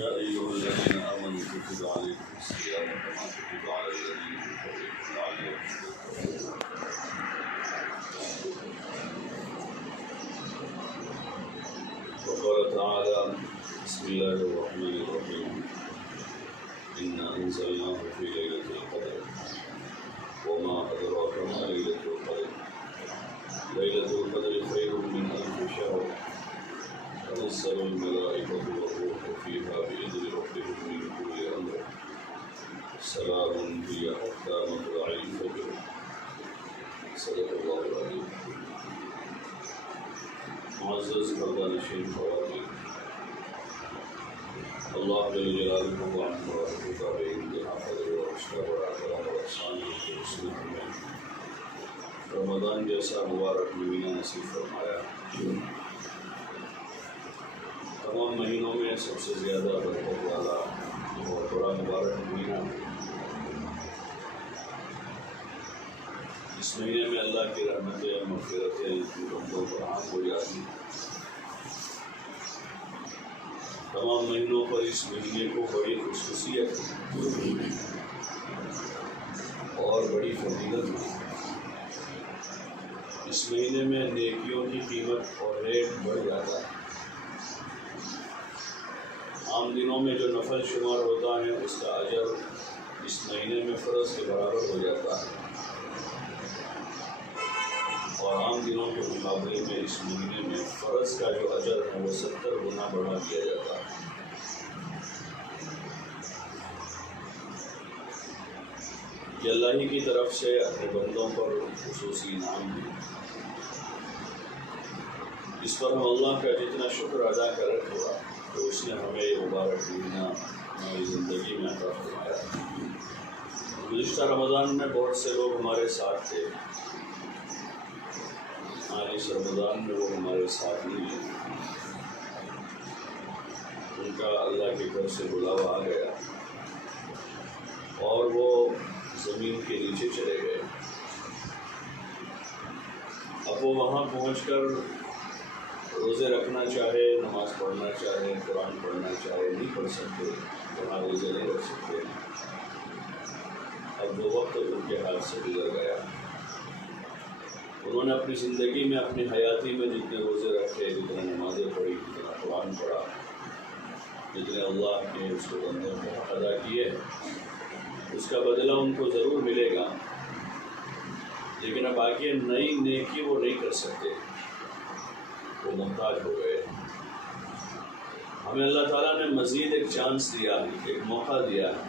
يا أيها الذين آمنوا كتب عليكم الصيام كما كتب على الذين من قبلكم لعلكم تتقون. وقال تعالى بسم الله الرحمن الرحيم إنا أنزلناه في ليلة القدر وما أدراك ما ليلة القدر ليلة القدر خير من ألف شهر تنزل الملائكة والروح فيها بإذن ربهم من كل أمر سلام هي حتى مطلع الفجر. صدق الله العظيم. معزز پردہ-نشین خواتین، اللہ جل جلالہ و عظمتہ کا بے انتہا فضل و رحمت و کرم و احسان کے رسول میں رمضان جیسا مبارک مہینہ نصیب فرمایا۔ تمام مہینوں میں سب سے زیادہ برکت والا اور بڑا مبارک مہینہ۔ اس مہینے میں اللہ کی رحمتیں مغفرتیں بندوں پر عام ہو جاتی ہیں۔ تمام مہینوں پر اس مہینے کو بڑی خصوصیت اور بڑی فضیلت ہے۔ اس مہینے میں نیکیوں کی قیمت اور ریٹ بڑھ جاتا ہے۔ عام دنوں میں جو نفل شمار ہوتا ہے اس کا اجر اس مہینے میں فرض کے برابر ہو جاتا ہے، اور عام دنوں کے مقابلے میں اس مہینے میں فرض کا جو اجر ہے وہ 70 گنا بڑھا دیا جاتا ہے۔ یہ اللہ ہی کی طرف سے اپنے بندوں پر خصوصی انعام ہے۔ اس پر ہم اللہ کا جتنا شکر ادا کریں تھوڑا، تو اس نے ہمیں یہ مبارک مہینہ ہماری زندگی میں عطا فرمایا۔ گزشتہ رمضان میں بہت سے لوگ ہمارے ساتھ تھے، اس رمضان میں وہ ہمارے ساتھ نہیں ہیں۔ ان کا اللہ کے گھر سے بلاوا آ گیا اور وہ زمین کے نیچے چلے گئے۔ اب وہ وہاں پہنچ کر روزے رکھنا چاہے، نماز پڑھنا چاہے، قرآن پڑھنا چاہے، نہیں پڑھ سکتے، وہاں روزے نہیں رکھ سکتے۔ اب وہ وقت ان کے ہاتھ سے گزر گیا۔ انہوں نے اپنی زندگی میں، اپنی حیاتی میں جتنے روزے رکھے، جتنے نمازیں پڑھی، جتنا قرآن پڑھا، جتنے اللہ کے اس کو بندوں کو حق ادا کیے، اس کا بدلہ ان کو ضرور ملے گا، لیکن اب آگے نئی نیکی وہ نہیں کر سکتے، وہ محتاج ہو گئے۔ ہمیں اللہ تعالیٰ نے مزید ایک چانس دیا ہے، ایک موقع دیا ہے۔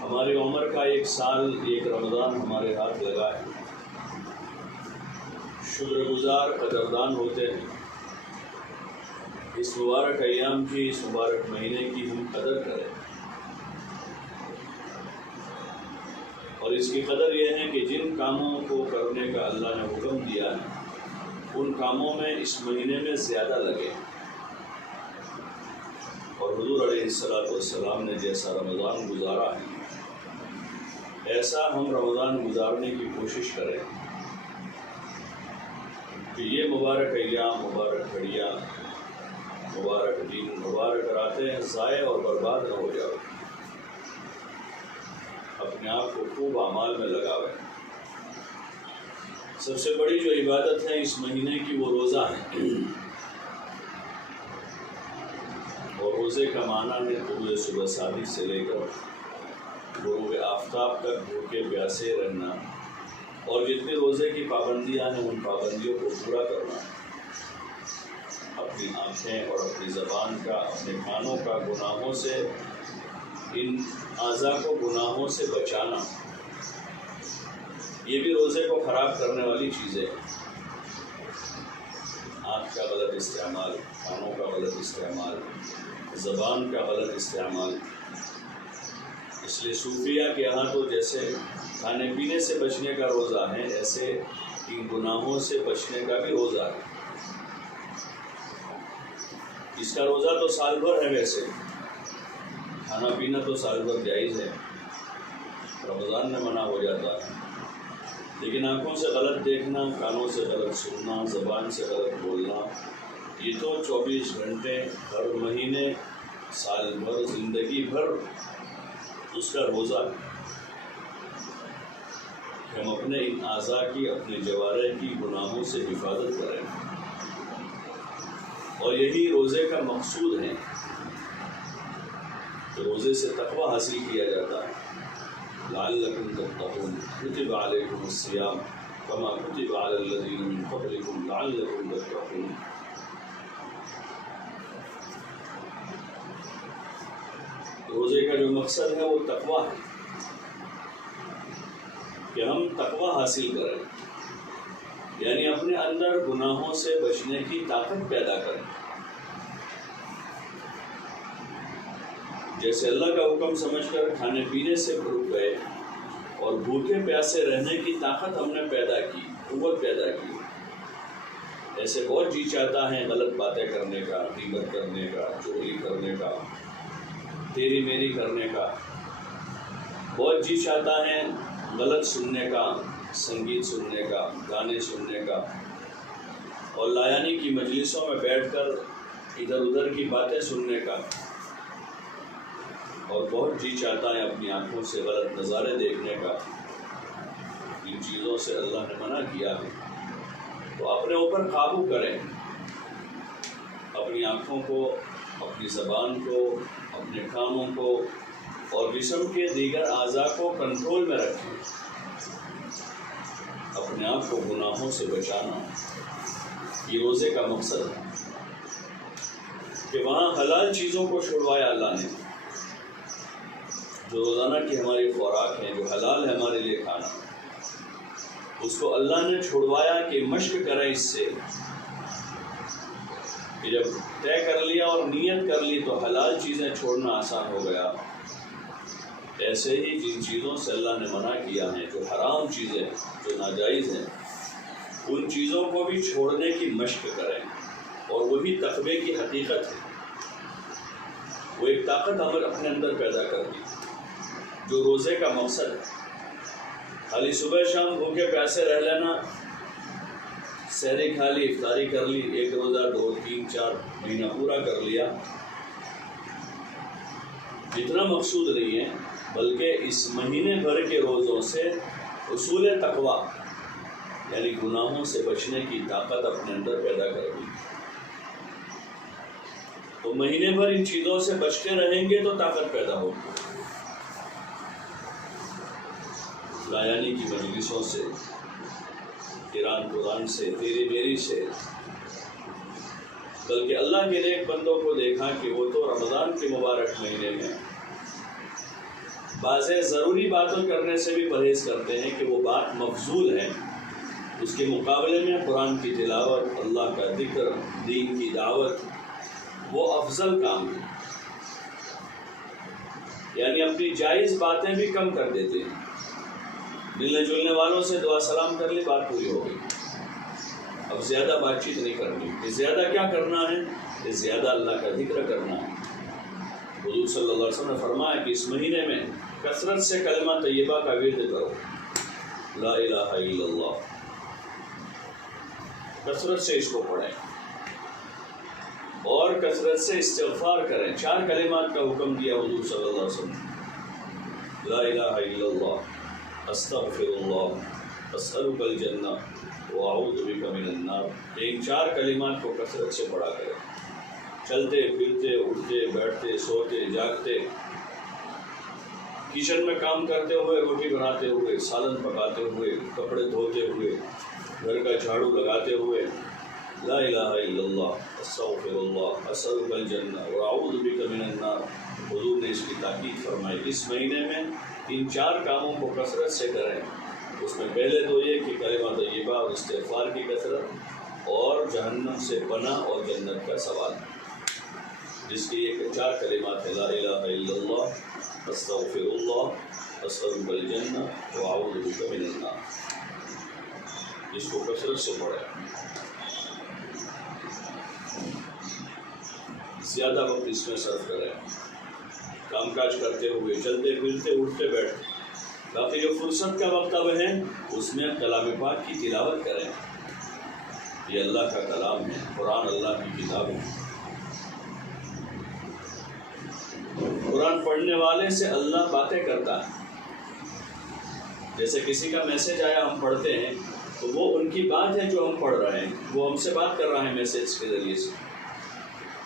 ہماری عمر کا 1 سال، 1 رمضان ہمارے ہاتھ لگا ہے۔ شکر گزار قدردان ہوتے ہیں۔ اس مبارک ایام کی، اس مبارک مہینے کی ہم قدر کریں، اور اس کی قدر یہ ہے کہ جن کاموں کو کرنے کا اللہ نے حکم دیا ہے ان کاموں میں اس مہینے میں زیادہ لگے، اور حضور علیہ السلام نے جیسا رمضان گزارا ہے ایسا ہم رمضان گزارنے کی کوشش کریں کہ یہ مبارک ایام، مبارک گھڑیاں، مبارک دن، مبارک راتیں ضائع اور برباد نہ ہو جائے۔ اپنے آپ کو خوب اعمال میں لگاویں۔ سب سے بڑی جو عبادت ہے اس مہینے کی وہ روزہ ہے، اور روزے کا معنی ہے طلوع صبح صادق سے لے کر غروب آفتاب تک بھوکے پیاسے رہنا، اور جتنے روزے کی پابندیاں ہیں ان پابندیوں کو پورا کرنا، اپنی آنکھیں اور اپنی زبان کا، اپنے کانوں کا گناہوں سے، ان اعضاء کو گناہوں سے بچانا، یہ بھی روزے کو خراب کرنے والی چیزیں ہیں۔ آنکھ کا غلط استعمال، کانوں کا غلط استعمال، زبان کا غلط استعمال۔ اس لیے صوفیہ کے یہاں تو جیسے کھانے پینے سے بچنے کا روزہ ہے، ایسے ان گناہوں سے بچنے کا بھی روزہ ہے۔ اس کا روزہ تو سال بھر ہے، ویسے کھانا پینا تو سال بھر جائز ہے، رمضان میں منع ہو جاتا ہے، لیکن آنکھوں سے غلط دیکھنا، کانوں سے غلط سننا، زبان سے غلط بولنا، یہ تو 24 گھنٹے ہر مہینے سال بھر زندگی بھر اس کا روزہ ہے کہ ہم اپنے ان اعضاء کی، اپنے جوارح کی گناہوں سے حفاظت کریں، اور یہی روزے کا مقصود ہے کہ روزے سے تقوی حاصل کیا جاتا ہے۔ لعلکم تتقون کتب علیکم الصیام کما کتب علی الذین من قبلکم لعلکم تتقون۔ روزے کا جو مقصد ہے وہ تقوی ہے کہ ہم تقوی حاصل کریں، یعنی اپنے اندر گناہوں سے بچنے کی طاقت پیدا کریں۔ جیسے اللہ کا حکم سمجھ کر کھانے پینے سے رک گئے اور بھوکے پیاسے رہنے کی طاقت ہم نے پیدا کی، قوت پیدا کی، ایسے بہت جی چاہتا ہے غلط باتیں کرنے کا، غیبت کرنے کا، چوری کرنے کا، تیری میری کرنے کا، بہت جی چاہتا ہے غلط سننے کا، سنگیت سننے کا، گانے سننے کا، اور لایانی کی مجلسوں میں بیٹھ کر ادھر ادھر کی باتیں سننے کا، اور بہت جی چاہتا ہے اپنی آنکھوں سے غلط نظارے دیکھنے کا۔ ان چیزوں سے اللہ نے منع کیا ہے، تو اپنے اوپر قابو کریں، اپنی آنکھوں کو، اپنی زبان کو، اپنے کانوں کو اور جسم کے دیگر اعضاء کو کنٹرول میں رکھیں۔ اپنے آپ کو گناہوں سے بچانا یہ روزے کا مقصد ہے کہ وہاں حلال چیزوں کو چھڑوایا اللہ نے، جو روزانہ کی ہماری خوراک ہے، جو حلال ہے ہمارے لیے کھانا، اس کو اللہ نے چھڑوایا کہ مشق کریں اس سے، کہ جب طے کر لیا اور نیت کر لی تو حلال چیزیں چھوڑنا آسان ہو گیا۔ ایسے ہی جن چیزوں سے اللہ نے منع کیا ہے، جو حرام چیزیں، جو ناجائز ہیں، ان چیزوں کو بھی چھوڑنے کی مشق کریں، اور وہی تقوی کی حقیقت ہے۔ وہ ایک طاقت ہمیں اپنے اندر پیدا کر دی جو روزے کا مقصد ہے۔ خالی صبح شام بھوکے پیاسے رہ لینا، سحری کھا لی، افطاری کر لی، ایک روزہ 2 3 4 مہینہ پورا کر لیا، اتنا مقصود نہیں ہے، بلکہ اس مہینے بھر کے روزوں سے اصول تقوی یعنی گناہوں سے بچنے کی طاقت اپنے اندر پیدا کر دی۔ تو مہینے بھر ان چیزوں سے بچتے رہیں گے تو طاقت پیدا ہوگی۔ لایانی کی مجلسوں سے، قرآن سے، تیری میری سے، بلکہ اللہ کے نیک بندوں کو دیکھا کہ وہ تو رمضان کے مبارک مہینے میں بعض ضروری باتوں کرنے سے بھی پرہیز کرتے ہیں کہ وہ بات مفضول ہے، اس کے مقابلے میں قرآن کی تلاوت، اللہ کا ذکر، دین کی دعوت وہ افضل کام ہے۔ یعنی اپنی جائز باتیں بھی کم کر دیتے ہیں، ملنے جلنے والوں سے دعا سلام کر لی، بات پوری ہو گئی، اب زیادہ بات چیت نہیں کرنی۔ کہ زیادہ کیا کرنا ہے؟ کہ زیادہ اللہ کا ذکر کرنا ہے۔ حضور صلی اللہ علیہ وسلم نے فرمایا کہ اس مہینے میں کثرت سے کلمہ طیبہ کا ورد کرو، لا الہ الا اللہ، کثرت سے اس کو پڑھیں، اور کثرت سے استغفار کریں۔ 4 کلمات کا حکم دیا حضور صلی اللہ علیہ وسلم نے، لا الہ الا اللہ، استغفر اللہ، اسألک الجنہ واعوذ بک من النار۔ ان 4 کلمات کو کثرت سے پڑھا کریں، چلتے پھرتے، اٹھتے بیٹھتے، سوتے جاگتے، کچن میں کام کرتے ہوئے، روٹی بناتے ہوئے، سالن پکاتے ہوئے، کپڑے دھوتے ہوئے، گھر کا جھاڑو لگاتے ہوئے، لا الہ الا اللہ، استغفر اللہ، اسألک الجنہ واعوذ بک من النار۔ حضور نے اس کی تاکید فرمائی۔ اس مہینے میں ان 4 کاموں کو کثرت سے کریں۔ اس میں پہلے تو یہ کہ کلمہ طیبہ اور استغفار کی کثرت، اور جہنم سے پناہ اور جنت کا سوال، جس کی یہ 4 کلمات ہیں، لا الہ الا اللہ، استغفر اللہ، اسألک الجنہ واعوذ بک من النار۔ اس کو کثرت سے پڑھیں، زیادہ وقت اس میں صرف کریں، کام کاج کرتے ہوئے، چلتے پھرتے، اٹھتے بیٹھتے۔ باقی جو فرصت کا وقت اب ہے اس میں کلام پاک کی تلاوت کریں، یہ اللہ کا کلام ہے، قرآن اللہ کی کتاب ہے۔ قرآن پڑھنے والے سے اللہ باتیں کرتا ہے۔ جیسے کسی کا میسج آیا ہم پڑھتے ہیں تو وہ ان کی بات ہے جو ہم پڑھ رہے ہیں، وہ ہم سے بات کر رہا ہے میسج کے ذریعے سے۔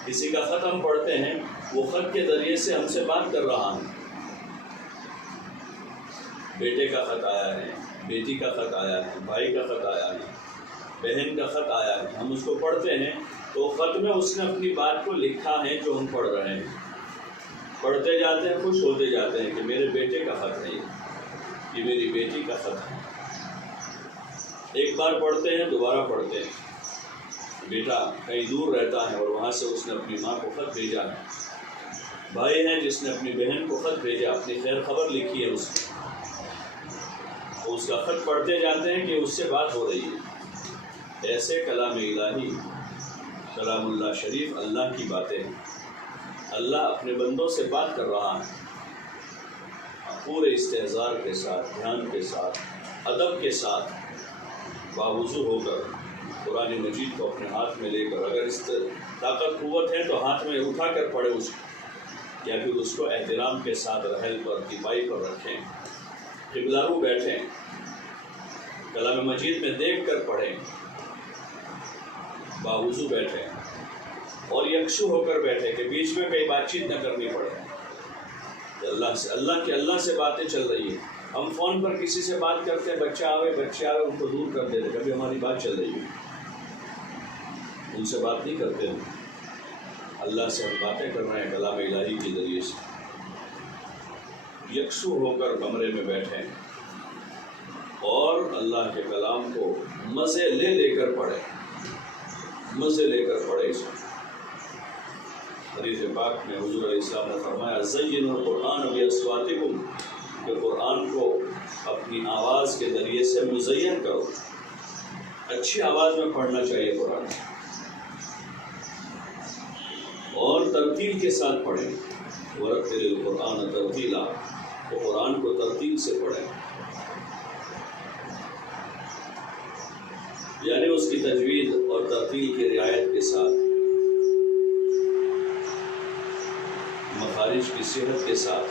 کسی کا خط ہم پڑھتے ہیں، وہ خط کے ذریعے سے ہم سے بات کر رہا ہے۔ بیٹے کا خط آیا ہے، بیٹی کا خط آیا ہے، بھائی کا خط آیا ہے، بہن کا خط آیا ہے، ہم اس کو پڑھتے ہیں تو خط میں اس نے اپنی بات کو لکھا ہے جو ہم پڑھ رہے ہیں۔ پڑھتے جاتے ہیں، خوش ہوتے جاتے ہیں کہ میرے بیٹے کا خط ہے، یہ میری بیٹی کا خط ہے۔ ایک بار پڑھتے ہیں، دوبارہ پڑھتے ہیں۔ بیٹا کہیں دور رہتا ہے اور وہاں سے اس نے اپنی ماں کو خط بھیجا ہے، بھائی ہے جس نے اپنی بہن کو خط بھیجا، اپنی خیر خبر لکھی ہے اس نے، تو اس کا خط پڑھتے جاتے ہیں کہ اس سے بات ہو رہی ہے۔ ایسے کلام الہی، کلام اللہ شریف اللہ کی باتیں ہیں۔ اللہ اپنے بندوں سے بات کر رہا ہے پورے استحضار کے ساتھ، دھیان کے ساتھ، ادب کے ساتھ، باوضو ہو کر قرآن مجید کو اپنے ہاتھ میں لے کر، اگر اس طاقت قوت ہے تو ہاتھ میں اٹھا کر پڑھے اس کو، یا پھر اس کو احترام کے ساتھ رحل پر، تیپائی پر رکھیں، قبلہ رو بیٹھیں، کلام مجید میں دیکھ کر پڑھیں، باوضو بیٹھیں اور یکسو ہو کر بیٹھیں کہ بیچ میں کئی بات چیت نہ کرنی پڑے۔ اللہ سے باتیں چل رہی ہیں۔ ہم فون پر کسی سے بات کرتے ہیں، بچے آوے ان کو دور کر دیتے، کبھی ہماری بات چل رہی ہے، ان سے بات نہیں کرتے ہم۔ اللہ سے ہم باتیں کر رہے ہیں کلام الہی کے ذریعے سے۔ یکسو ہو کر کمرے میں بیٹھیں اور اللہ کے کلام کو مزے لے کر پڑھیں، مزے لے کر پڑھیں اس کو۔ حدیث پاک میں حضور علیہ السلام نے فرمایا زینوا القرآن باصواتکم، کہ قرآن کو اپنی آواز کے ذریعے سے مزین کرو، اچھی آواز میں پڑھنا چاہیے قرآن، اور ترتیل کے ساتھ پڑھیں۔ ورتل القرآن ترتیلا، تو قرآن کو ترتیل سے پڑھیں، یعنی اس کی تجوید اور ترتیل کی رعایت کے ساتھ، مخارج کی صحت کے ساتھ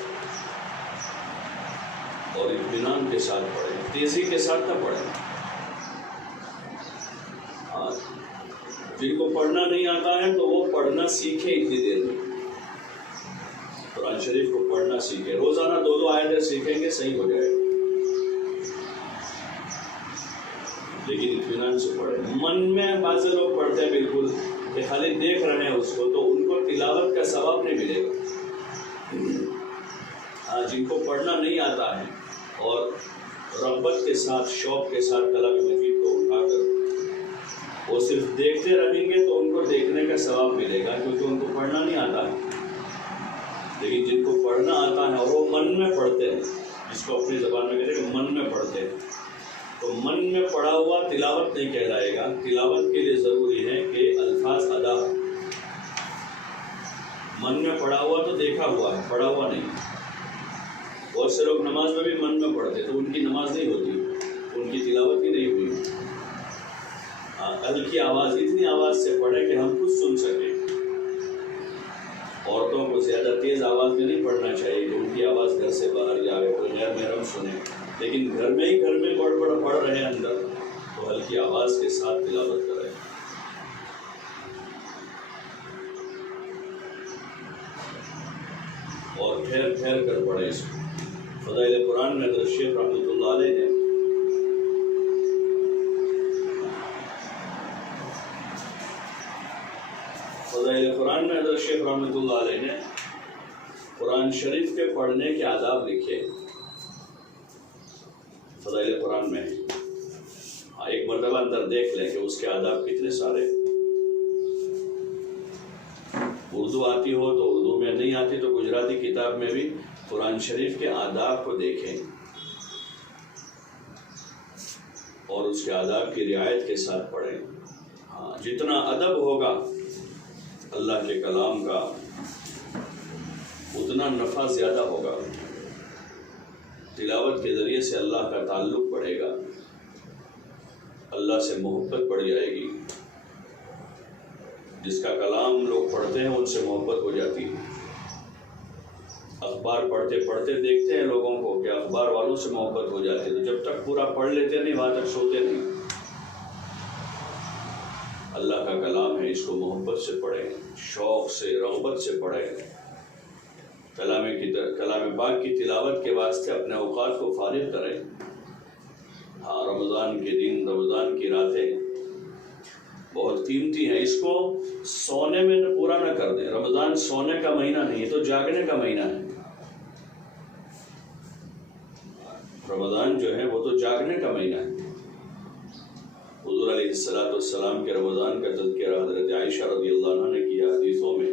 اور اطمینان کے ساتھ پڑھیں، تیزی کے ساتھ نہ پڑھیں۔ جن کو پڑھنا نہیں آتا ہے تو وہ پڑھنا سیکھیں، اتنی دیر میں قرآن شریف کو پڑھنا سیکھیں، روزانہ 2 آیتیں سیکھیں گے، صحیح ہو جائے گا، لیکن اطمینان سے پڑھیں۔ من میں بعض لوگ پڑھتے ہیں بالکل کہ خالی دیکھ رہے ہیں اس کو، تو ان کو تلاوت کا ثواب نہیں ملے گا۔ جن کو پڑھنا نہیں آتا ہے اور رغبت کے ساتھ، شوق کے ساتھ کلام مجید کو اٹھا کر وہ صرف دیکھتے رہیں گے تو ان کو دیکھنے کا ثواب ملے گا، کیونکہ ان کو پڑھنا نہیں آتا ہے۔ لیکن جن کو پڑھنا آتا ہے اور وہ من میں پڑھتے ہیں، جس کو اپنی زبان میں کہتے ہیں کہ من میں پڑھتے ہیں، تو من میں پڑھا ہوا تلاوت نہیں کہلائے گا۔ تلاوت کے لیے ضروری ہے کہ الفاظ ادا ہو۔ من میں پڑھا ہوا تو دیکھا ہوا ہے، پڑھا ہوا نہیں۔ بہت سے لوگ نماز میں بھی من میں پڑھتے تو ان کی نماز نہیں ہوتی، ان کی تلاوت ہی نہیں ہوئی۔ ہلکی آواز، اتنی آواز سے پڑھے کہ ہم خود سن سکیں۔ عورتوں کو زیادہ تیز آواز میں نہیں پڑھنا چاہیے کہ ان کی آواز گھر سے باہر جائے، کوئی غیر محرم سنے، لیکن گھر میں پڑھ رہے ہیں اندر، تو ہلکی آواز کے ساتھ تلاوت کریں۔ اور ٹھہر کر پڑھیں اس کو۔ فضائل قرآن میں حضرت شیخ رحمۃ اللہ علیہ نے قرآن شریف کے پڑھنے کے آداب لکھے۔ فضائل قرآن میں ایک مرتبہ اندر دیکھ لیں کہ اس کے آداب کتنے سارے۔ اردو آتی ہو تو اردو میں، نہیں آتی تو گجراتی کتاب میں بھی قرآن شریف کے آداب کو دیکھیں اور اس کے آداب کی رعایت کے ساتھ پڑھیں۔ جتنا ادب ہوگا اللہ کے کلام کا، اتنا نفع زیادہ ہوگا۔ تلاوت کے ذریعے سے اللہ کا تعلق بڑھے گا، اللہ سے محبت بڑھ جائے گی۔ جس کا کلام لوگ پڑھتے ہیں ان سے محبت ہو جاتی ہے. اخبار پڑھتے پڑھتے دیکھتے ہیں لوگوں کو کہ اخبار والوں سے محبت ہو جاتی ہے، تو جب تک پورا پڑھ لیتے نہیں وہاں تک سوتے نہیں. اللہ کا کلام ہے، اس کو محبت سے پڑھیں، شوق سے، رغبت سے پڑھیں. کلام پاک کی تلاوت کے واسطے اپنے اوقات کو فارغ کریں. ہاں، رمضان کے دن، رمضان کی راتیں بہت قیمتی ہیں، اس کو سونے میں پورا نہ کر دیں. رمضان سونے کا مہینہ نہیں ہے، تو جاگنے کا مہینہ ہے. رمضان جو ہے وہ تو جاگنے کا مہینہ ہے. حضور علیہ السلام کے رمضان کا تذکرہ حضرت عائشہ رضی اللہ عنہ نے کیا حدیثوں میں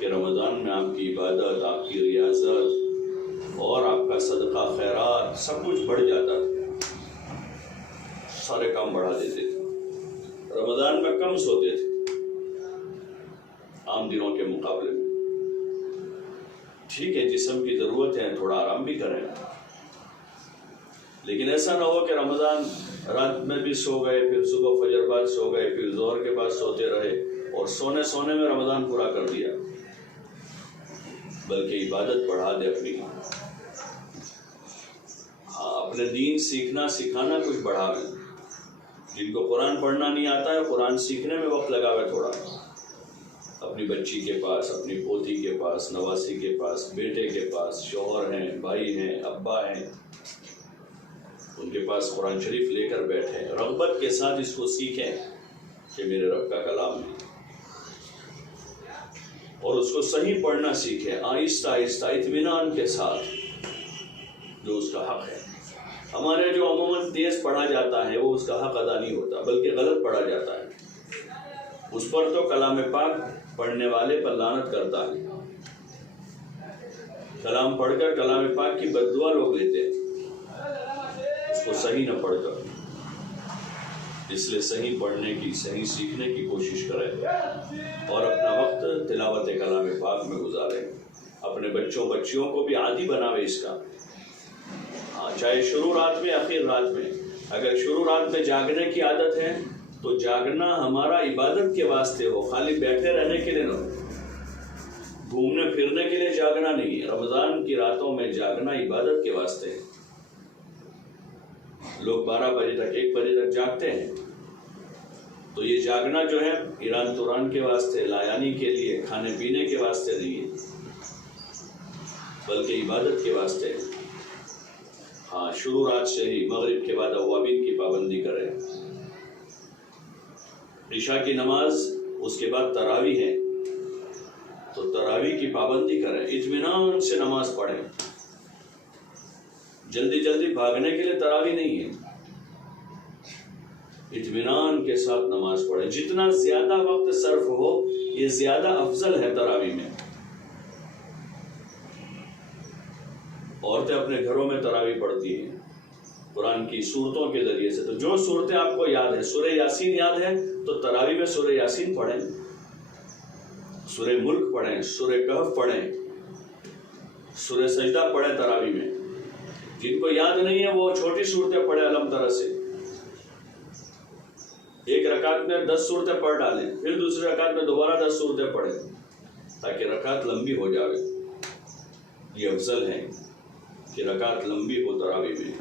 کہ رمضان میں آپ کی عبادت، آپ کی ریاضت اور آپ کا صدقہ خیرات سب کچھ بڑھ جاتا تھا. سارے کام بڑھا دیتے تھے. رمضان میں کم سوتے تھے عام دنوں کے مقابلے میں. ٹھیک ہے، جسم کی ضرورت ہے، تھوڑا آرام بھی کریں، لیکن ایسا نہ ہو کہ رمضان رات میں بھی سو گئے، پھر صبح فجر بعد سو گئے، پھر ظہر کے بعد سوتے رہے اور سونے میں رمضان پورا کر دیا. بلکہ عبادت بڑھا دے اپنی. ہاں، اپنے دین سیکھنا سکھانا کچھ بڑھاوے. جن کو قرآن پڑھنا نہیں آتا ہے قرآن سیکھنے میں وقت لگاوے تھوڑا. اپنی بچی کے پاس، اپنی پوتی کے پاس، نواسی کے پاس، بیٹے کے پاس، شوہر ہیں، بھائی ہیں، ابا ہیں، ان کے پاس قرآن شریف لے کر بیٹھیں. رغبت کے ساتھ اس کو سیکھیں کہ میرے رب کا کلام ہے، اور اس کو صحیح پڑھنا سیکھیں، آہستہ آہستہ اطمینان کے ساتھ، جو اس کا حق ہے. ہمارے جو عموماً تیز پڑھا جاتا ہے وہ اس کا حق ادا نہیں ہوتا، بلکہ غلط پڑھا جاتا ہے. اس پر تو کلام پاک پڑھنے والے پر لعنت کرتا ہے. کلام پڑھ کر کلام پاک کی بد دعا لوگ لیتے ہیں اس کو صحیح نہ پڑھ کر. اس لیے صحیح پڑھنے کی، صحیح سیکھنے کی کوشش کریں اور اپنا وقت تلاوت کلام پاک میں گزاریں. اپنے بچیوں کو بھی عادی بناوے اس کا. چاہے شروع رات میں، آخر رات میں. اگر شروع رات میں جاگنے کی عادت ہے تو جاگنا ہمارا عبادت کے واسطے ہو، خالی بیٹھے رہنے کے لیے نہ ہو. گھومنے پھرنے کے لیے جاگنا نہیں ہے. رمضان کی راتوں میں جاگنا عبادت کے واسطے ہے. لوگ 12 بجے تک، 1 بجے تک جاگتے ہیں، تو یہ جاگنا جو ہے ایران توران کے واسطے، لایانی کے لیے، کھانے پینے کے واسطے نہیں ہے، بلکہ عبادت کے واسطے ہے. ہاں، شروع رات سے ہی مغرب کے بعد اوابین کی پابندی کریں. عشاء کی نماز، اس کے بعد تراویح ہے تو تراویح کی پابندی کریں. اطمینان سے نماز پڑھیں. جلدی بھاگنے کے لیے تراویح نہیں ہے. اطمینان کے ساتھ نماز پڑھیں. جتنا زیادہ وقت صرف ہو یہ زیادہ افضل ہے تراویح میں. عورتیں اپنے گھروں میں تراویح پڑھتی ہیں قرآن کی صورتوں کے ذریعے سے. تو جو صورتیں آپ کو یاد ہیں، سورہ یاسین یاد ہے تو تراویح میں سورہ یاسین پڑھیں، سورہ ملک پڑھیں، سورہ کہف پڑھیں، سورہ سجدہ پڑھیں تراویح میں. جن کو یاد نہیں ہے وہ چھوٹی صورتیں پڑھیں علم طرح سے. ایک رکعت میں 10 صورتیں پڑھ ڈالیں، پھر دوسری رکعت میں دوبارہ 10 صورتیں پڑھیں تاکہ رکعت لمبی ہو جائے. یہ افضل ہے کہ رکعت لمبی ہو تراویح میں،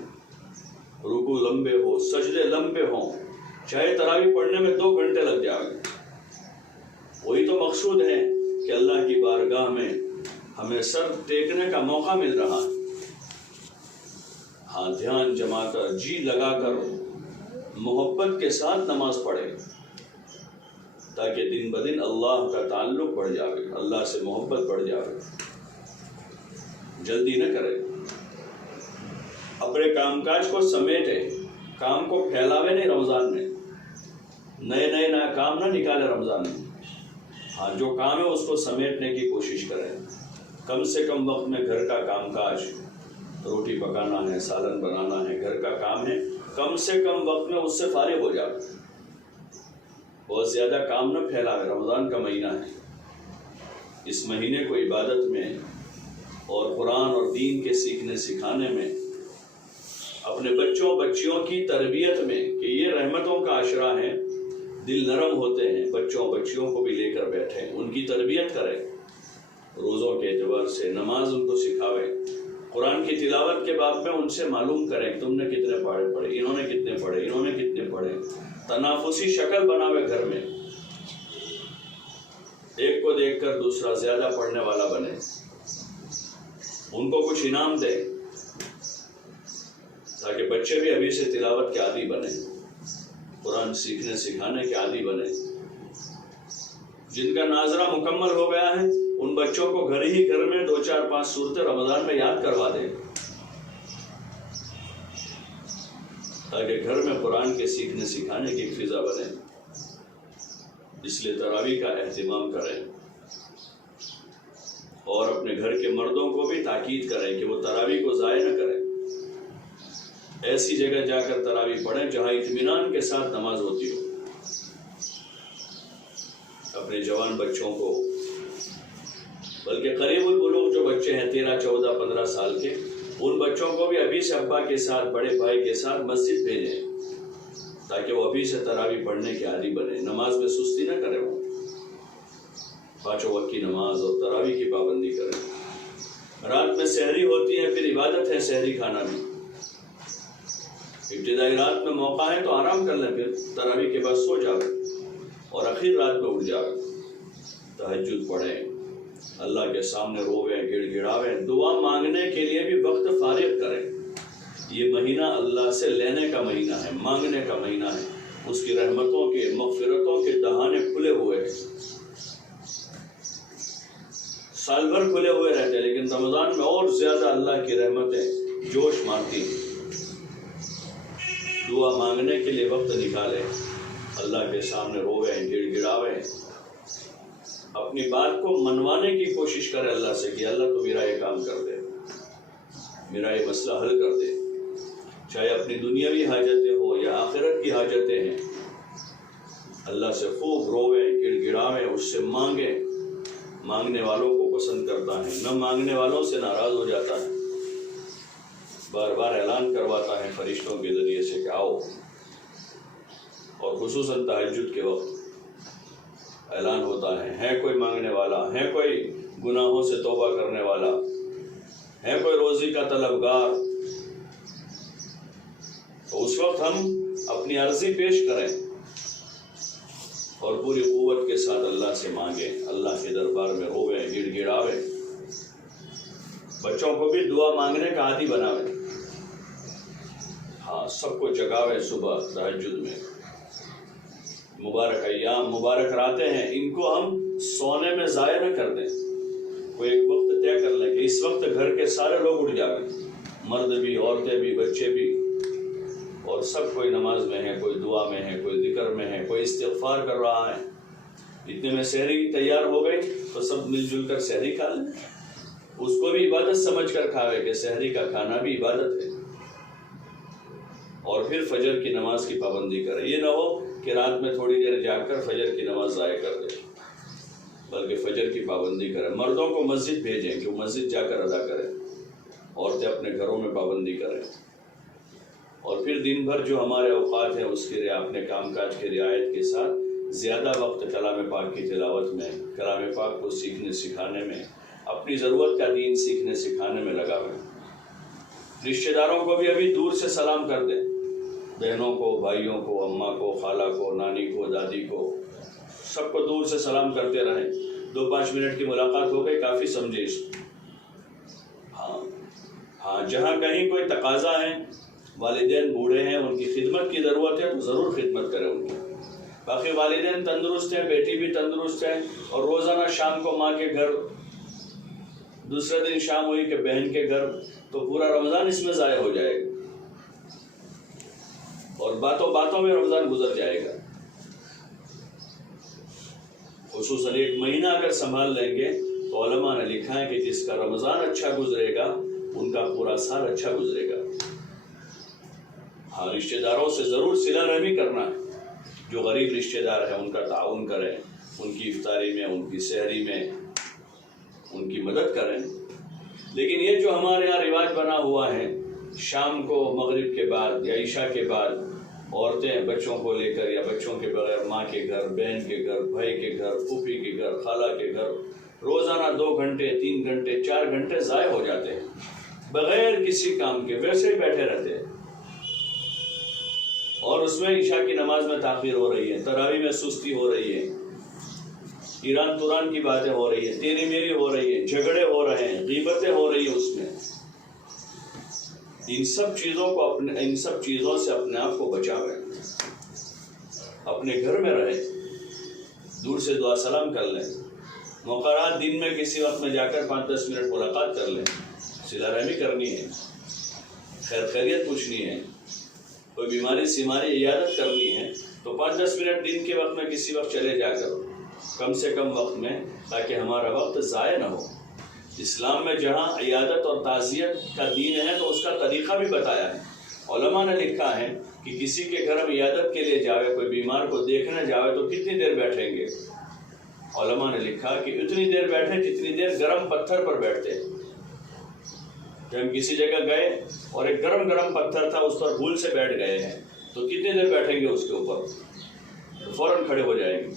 رکوع لمبے ہو، سجدے لمبے ہوں. چاہے تراویح پڑھنے میں 2 گھنٹے لگ جائیں، وہی تو مقصود ہے کہ اللہ کی بارگاہ میں ہمیں سر ٹیکنے کا موقع مل رہا ہے. ہاں، دھیان جما کر، جی لگا کر، محبت کے ساتھ نماز پڑھیں تاکہ دن بدن اللہ کا تعلق بڑھ جائے، اللہ سے محبت بڑھ جائے. جلدی نہ کریں. اپنے کام کاج کو سمیٹے، کام کو پھیلاوے نہیں. رمضان میں نئے کام نہ نکالے رمضان میں. ہاں، جو کام ہے اس کو سمیٹنے کی کوشش کریں. کم سے کم وقت میں گھر کا کام کاج، روٹی پکانا ہے، سالن بنانا ہے، گھر کا کام ہے، کم سے کم وقت میں اس سے فارغ ہو جائے. بہت زیادہ کام نہ پھیلاوے. رمضان کا مہینہ ہے، اس مہینے کو عبادت میں اور قرآن اور دین کے سیکھنے سکھانے میں، اپنے بچیوں کی تربیت میں، کہ یہ رحمتوں کا عشرہ ہے. دل نرم ہوتے ہیں، بچوں بچیوں کو بھی لے کر بیٹھیں، ان کی تربیت کریں، روزوں کے اعتبار سے نماز ان کو سکھاویں، قرآن کی تلاوت کے باب میں ان سے معلوم کریں کہ تم نے کتنے پڑھے، انہوں نے کتنے پڑھے، انہوں نے کتنے پڑھے، تنافسی شکل بناوے گھر میں، ایک کو دیکھ کر دوسرا زیادہ پڑھنے والا بنے، ان کو کچھ انعام دے تاکہ بچے بھی ابھی سے تلاوت کے عادی بنے، قرآن سیکھنے سکھانے کے عادی بنے۔ جن کا ناظرہ مکمل ہو گیا ہے ان بچوں کو گھر میں 2 4 5 سورتیں رمضان میں یاد کروا دیں تاکہ گھر میں قرآن کے سیکھنے سکھانے کی ایک فضا بنے۔ اس لیے تراویح کا اہتمام کریں اور اپنے گھر کے مردوں کو بھی تاکید کریں کہ وہ تراویح کو ضائع نہ کریں، ایسی جگہ جا کر تراویح پڑھیں جہاں اطمینان کے ساتھ نماز ہوتی ہو۔ اپنے جوان بچوں کو، بلکہ قریب البلوغ جو بچے ہیں 13 14 15 سال کے، ان بچوں کو بھی ابھی سے ابا کے ساتھ، بڑے بھائی کے ساتھ مسجد بھیجیں تاکہ وہ ابھی سے تراویح پڑھنے کے عادی بنے، نماز میں سستی نہ کریں، وہ 5 وقت کی نماز اور تراویح کی پابندی کریں۔ رات میں سحری ہوتی ہے، پھر عبادت ہے سحری کھانا بھی، ابتدائی رات میں موقع ہے تو آرام کر لیں، پھر تراویح کے بعد سو جاؤ اور اخیر رات میں اٹھ جاؤ، تہجد پڑھیں، اللہ کے سامنے رویں، گڑ گڑاویں، دعا مانگنے کے لیے بھی وقت فارغ کریں۔ یہ مہینہ اللہ سے لینے کا مہینہ ہے، مانگنے کا مہینہ ہے، اس کی رحمتوں کے، مغفرتوں کے دہانے کھلے ہوئے ہیں، سال بھر کھلے ہوئے رہتے ہیں، لیکن رمضان میں اور زیادہ اللہ کی رحمتیں جوش مارتی ہیں۔ دعا مانگنے کے لیے وقت نکالیں، اللہ کے سامنے رویں، گڑ گڑاویں، اپنی بات کو منوانے کی کوشش کرے اللہ سے کہ اللہ تو میرا یہ کام کر دے، میرا یہ مسئلہ حل کر دے، چاہے اپنی دنیاوی حاجتیں ہو یا آخرت کی حاجتیں ہیں، اللہ سے خوب رویں، گڑ گڑاویں، اس سے مانگیں۔ مانگنے والوں کو پسند کرتا ہے، نہ مانگنے والوں سے ناراض ہو جاتا ہے، بار بار اعلان کرواتا ہے فرشتوں کے ذریعے سے کہ آؤ، اور خصوصاً تہجد کے وقت اعلان ہوتا ہے کوئی مانگنے والا، ہے کوئی گناہوں سے توبہ کرنے والا، ہے کوئی روزی کا طلبگار، تو اس وقت ہم اپنی عرضی پیش کریں اور پوری قوت کے ساتھ اللہ سے مانگیں، اللہ کے دربار میں رویں، گڑ گڑاویں، بچوں کو بھی دعا مانگنے کا عادی بناویں، ہاں سب کو جگاویں صبح تہجد میں۔ مبارک ایام، مبارک راتیں ہیں، ان کو ہم سونے میں ضائع نہ کر دیں، کوئی ایک وقت طے کر لیں کہ اس وقت گھر کے سارے لوگ اٹھ جائیں، مرد بھی، عورتیں بھی، بچے بھی، اور سب کوئی نماز میں ہے، کوئی دعا میں ہے، کوئی ذکر میں ہے، کوئی استغفار کر رہا ہے۔ اتنے میں سحری تیار ہو گئی تو سب مل جل کر سحری کھا لیں، اس کو بھی عبادت سمجھ کر کھاوے کہ سحری کا کھانا بھی عبادت ہے، اور پھر فجر کی نماز کی پابندی کرے۔ یہ نہ ہو کہ رات میں تھوڑی دیر جاگ کر فجر کی نماز ضائع کر دے، بلکہ فجر کی پابندی کرے۔ مردوں کو مسجد بھیجیں کہ وہ مسجد جا کر ادا کریں، عورتیں اپنے گھروں میں پابندی کریں، اور پھر دن بھر جو ہمارے اوقات ہیں اس کے اپنے کام کاج کی رعایت کے ساتھ زیادہ وقت کلام پاک کی تلاوت میں، کلام پاک کو سیکھنے سکھانے میں، اپنی ضرورت کا دین سیکھنے سکھانے میں لگاویں۔ رشتہ داروں کو بھی ابھی دور سے سلام کر دیں، بہنوں کو، بھائیوں کو، اماں کو، خالہ کو، نانی کو، دادی کو، سب کو دور سے سلام کرتے رہیں۔ 2-5 منٹ کی ملاقات ہو گئی، کافی سمجھے اس کو۔ ہاں جہاں کہیں کوئی تقاضا ہے، والدین بوڑھے ہیں، ان کی خدمت کی ضرورت ہے تو ضرور خدمت کریں ان کی۔ باقی والدین تندرست ہیں، بیٹی بھی تندرست ہے، اور روزانہ شام کو ماں کے گھر، دوسرے دن شام ہوئی کہ بہن کے گھر، تو پورا رمضان اس میں ضائع ہو جائے گا، اور باتوں باتوں میں رمضان گزر جائے گا۔ خصوصاً 1 مہینہ اگر سنبھال لیں گے تو علماء نے لکھا ہے کہ جس کا رمضان اچھا گزرے گا ان کا پورا سال اچھا گزرے گا۔ ہاں رشتہ داروں سے ضرور صلہ رحمی کرنا ہے، جو غریب رشتہ دار ہیں ان کا تعاون کریں، ان کی افطاری میں، ان کی سحری میں ان کی مدد کریں۔ لیکن یہ جو ہمارے یہاں رواج بنا ہوا ہے، شام کو مغرب کے بعد یا عشاء کے بعد عورتیں بچوں کو لے کر یا بچوں کے بغیر ماں کے گھر، بہن کے گھر، بھائی کے گھر، پھوپھی کے گھر، خالہ کے گھر روزانہ 2 گھنٹے 3 گھنٹے 4 گھنٹے ضائع ہو جاتے ہیں بغیر کسی کام کے، ویسے ہی بیٹھے رہتے ہیں، اور اس میں عشاء کی نماز میں تاخیر ہو رہی ہے، تراویح میں سستی ہو رہی ہے، ایران توران کی باتیں ہو رہی ہیں، تیری میری ہو رہی ہے، جھگڑے ہو رہے ہیں، غیبتیں ہو رہی ہیں اس میں۔ ان سب چیزوں سے اپنے آپ کو بچاویں، اپنے گھر میں رہے، دور سے دعا سلام کر لیں، مقررات دن میں کسی وقت میں جا کر 5-10 منٹ ملاقات کر لیں، صلہ رحمی کرنی ہے، خیر خیریت پوچھنی ہے، کوئی بیماری سیماری عیادت کرنی ہے تو 5-10 منٹ دن کے وقت میں کسی وقت چلے جا کر، کم سے کم وقت میں، تاکہ ہمارا وقت ضائع نہ ہو۔ اسلام میں جہاں عیادت اور تعزیت کا دین ہے تو اس کا طریقہ بھی بتایا ہے۔ علماء نے لکھا ہے کہ کسی کے گھر ہم عیادت کے لیے جاوے، کوئی بیمار کو دیکھنے جاوے تو کتنی دیر بیٹھیں گے؟ علماء نے لکھا کہ اتنی دیر بیٹھیں جتنی دیر گرم پتھر پر بیٹھتے ہیں۔ کہ ہم کسی جگہ گئے اور ایک گرم پتھر تھا، اس پر بھول سے بیٹھ گئے ہیں تو کتنی دیر بیٹھیں گے اس کے اوپر؟ فوراً کھڑے ہو جائیں گے۔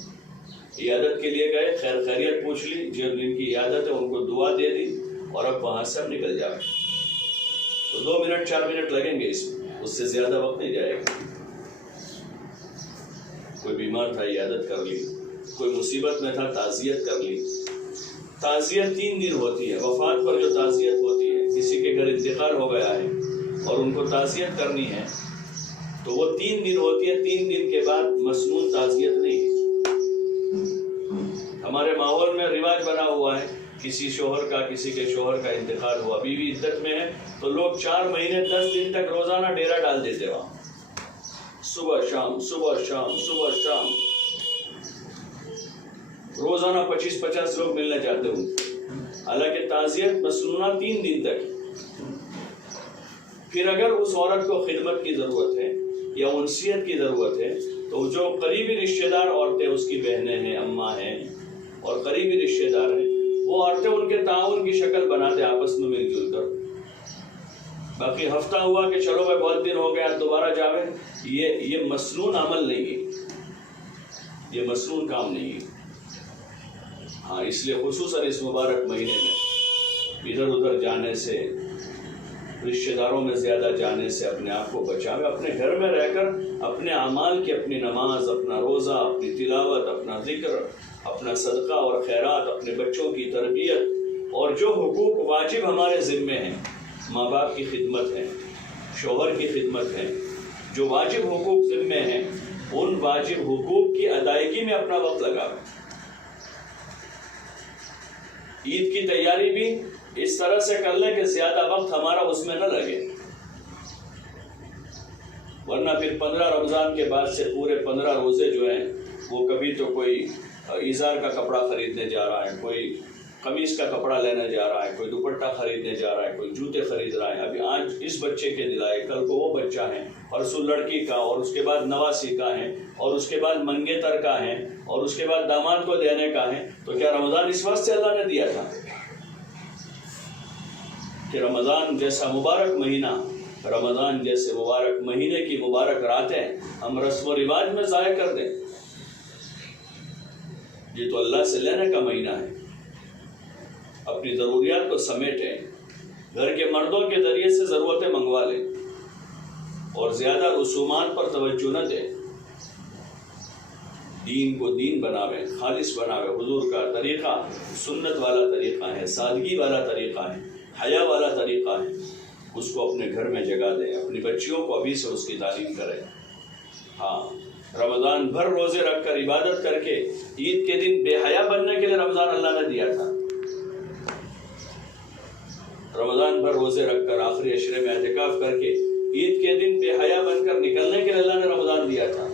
عیادت کے لیے گئے، خیر خیریت پوچھ لی، جن کی عیادت ہے ان کو دعا دے دی، اور اب وہاں سے ہم نکل جائیں تو 2 منٹ 4 منٹ لگیں گے، اس سے زیادہ وقت نہیں جائے گا۔ کوئی بیمار تھا، عیادت کر لی، کوئی مصیبت میں تھا، تعزیت کر لی۔ تعزیت 3 دن ہوتی ہے، وفات پر جو تعزیت ہوتی ہے، کسی کے گھر انتقال ہو گیا ہے اور ان کو تعزیت کرنی ہے تو وہ 3 دن ہوتی ہے۔ 3 دن کے بعد مسنون تعزیت نہیں ہے۔ ہمارے ماحول میں رواج بنا ہوا ہے، کسی شوہر کا، کسی کے شوہر کا انتقال ہوا، بیوی عدت میں ہے تو لوگ 4 مہینے 10 دن تک روزانہ ڈیرا ڈال دیتے وہاں، صبح شام صبح شام صبح شام، روزانہ 25-50 لوگ ملنے جاتے ہوں۔ حالانکہ تعزیت مسنونہ 3 دن تک۔ پھر اگر اس عورت کو خدمت کی ضرورت ہے یا انسیت کی ضرورت ہے تو جو قریبی رشتہ دار عورتیں، اس کی بہنیں ہیں، اماں ہیں اور قریبی رشتہ دار ہیں، وہ عورتیں ان کے تعاون کی شکل بناتے آپس میں مل جل کر۔ باقی ہفتہ ہوا کہ چلو بھائی بہت دن ہو گیا دوبارہ جاوے، یہ مسنون عمل نہیں ہے، یہ مسنون کام نہیں ہے۔ ہاں، اس لیے خصوصاً اس مبارک مہینے میں ادھر ادھر جانے سے، رشتہ داروں میں زیادہ جانے سے اپنے آپ کو بچاوے۔ اپنے گھر میں رہ کر اپنے اعمال کی، اپنی نماز، اپنا روزہ، اپنی تلاوت، اپنا ذکر، اپنا صدقہ اور خیرات، اپنے بچوں کی تربیت اور جو حقوق واجب ہمارے ذمے ہیں، ماں باپ کی خدمت ہے، شوہر کی خدمت ہے، جو واجب حقوق ذمے ہیں، ان واجب حقوق کی ادائیگی میں اپنا وقت لگاوے۔ عید کی تیاری بھی اس طرح سے کر لیں کہ زیادہ وقت ہمارا اس میں نہ لگے، ورنہ پھر 15 رمضان کے بعد سے پورے 15 روزے جو ہیں وہ کبھی تو کوئی ازار کا کپڑا خریدنے جا رہا ہے، کوئی قمیص کا کپڑا لینے جا رہا ہے، کوئی دوپٹہ خریدنے جا رہا ہے، کوئی جوتے خرید رہا ہے۔ ابھی آج اس بچے کے دلائے، کل کو وہ بچہ ہے، پرسوں لڑکی کا، اور اس کے بعد نواسی کا ہے، اور اس کے بعد منگیتر کا ہے، اور اس کے بعد داماد کو دینے کا ہے۔ تو کیا رمضان اس وقت سے اللہ نے دیا تھا کہ رمضان جیسا مبارک مہینہ، رمضان جیسے مبارک مہینے کی مبارک راتیں ہم رسم و رواج میں ضائع کر دیں؟ یہ تو اللہ سے لینے کا مہینہ ہے۔ اپنی ضروریات کو سمیٹیں، گھر کے مردوں کے ذریعے سے ضرورتیں منگوا لیں اور زیادہ رسومات پر توجہ نہ دیں۔ دین کو دین بناویں، خالص بناویں۔ حضور کا طریقہ سنت والا طریقہ ہے، سادگی والا طریقہ ہے، حیا والا طریقہ ہے، اس کو اپنے گھر میں جگہ دیں، اپنی بچیوں کو ابھی سے اس کی تعلیم کریں۔ ہاں، رمضان بھر روزے رکھ کر عبادت کر کے عید کے دن بے حیا بننے کے لیے رمضان اللہ نے دیا تھا۔ رمضان بھر روزے رکھ کر آخری عشرے میں اعتکاف کر کے عید کے دن بے حیا بن کر نکلنے کے لیے اللہ نے رمضان دیا تھا۔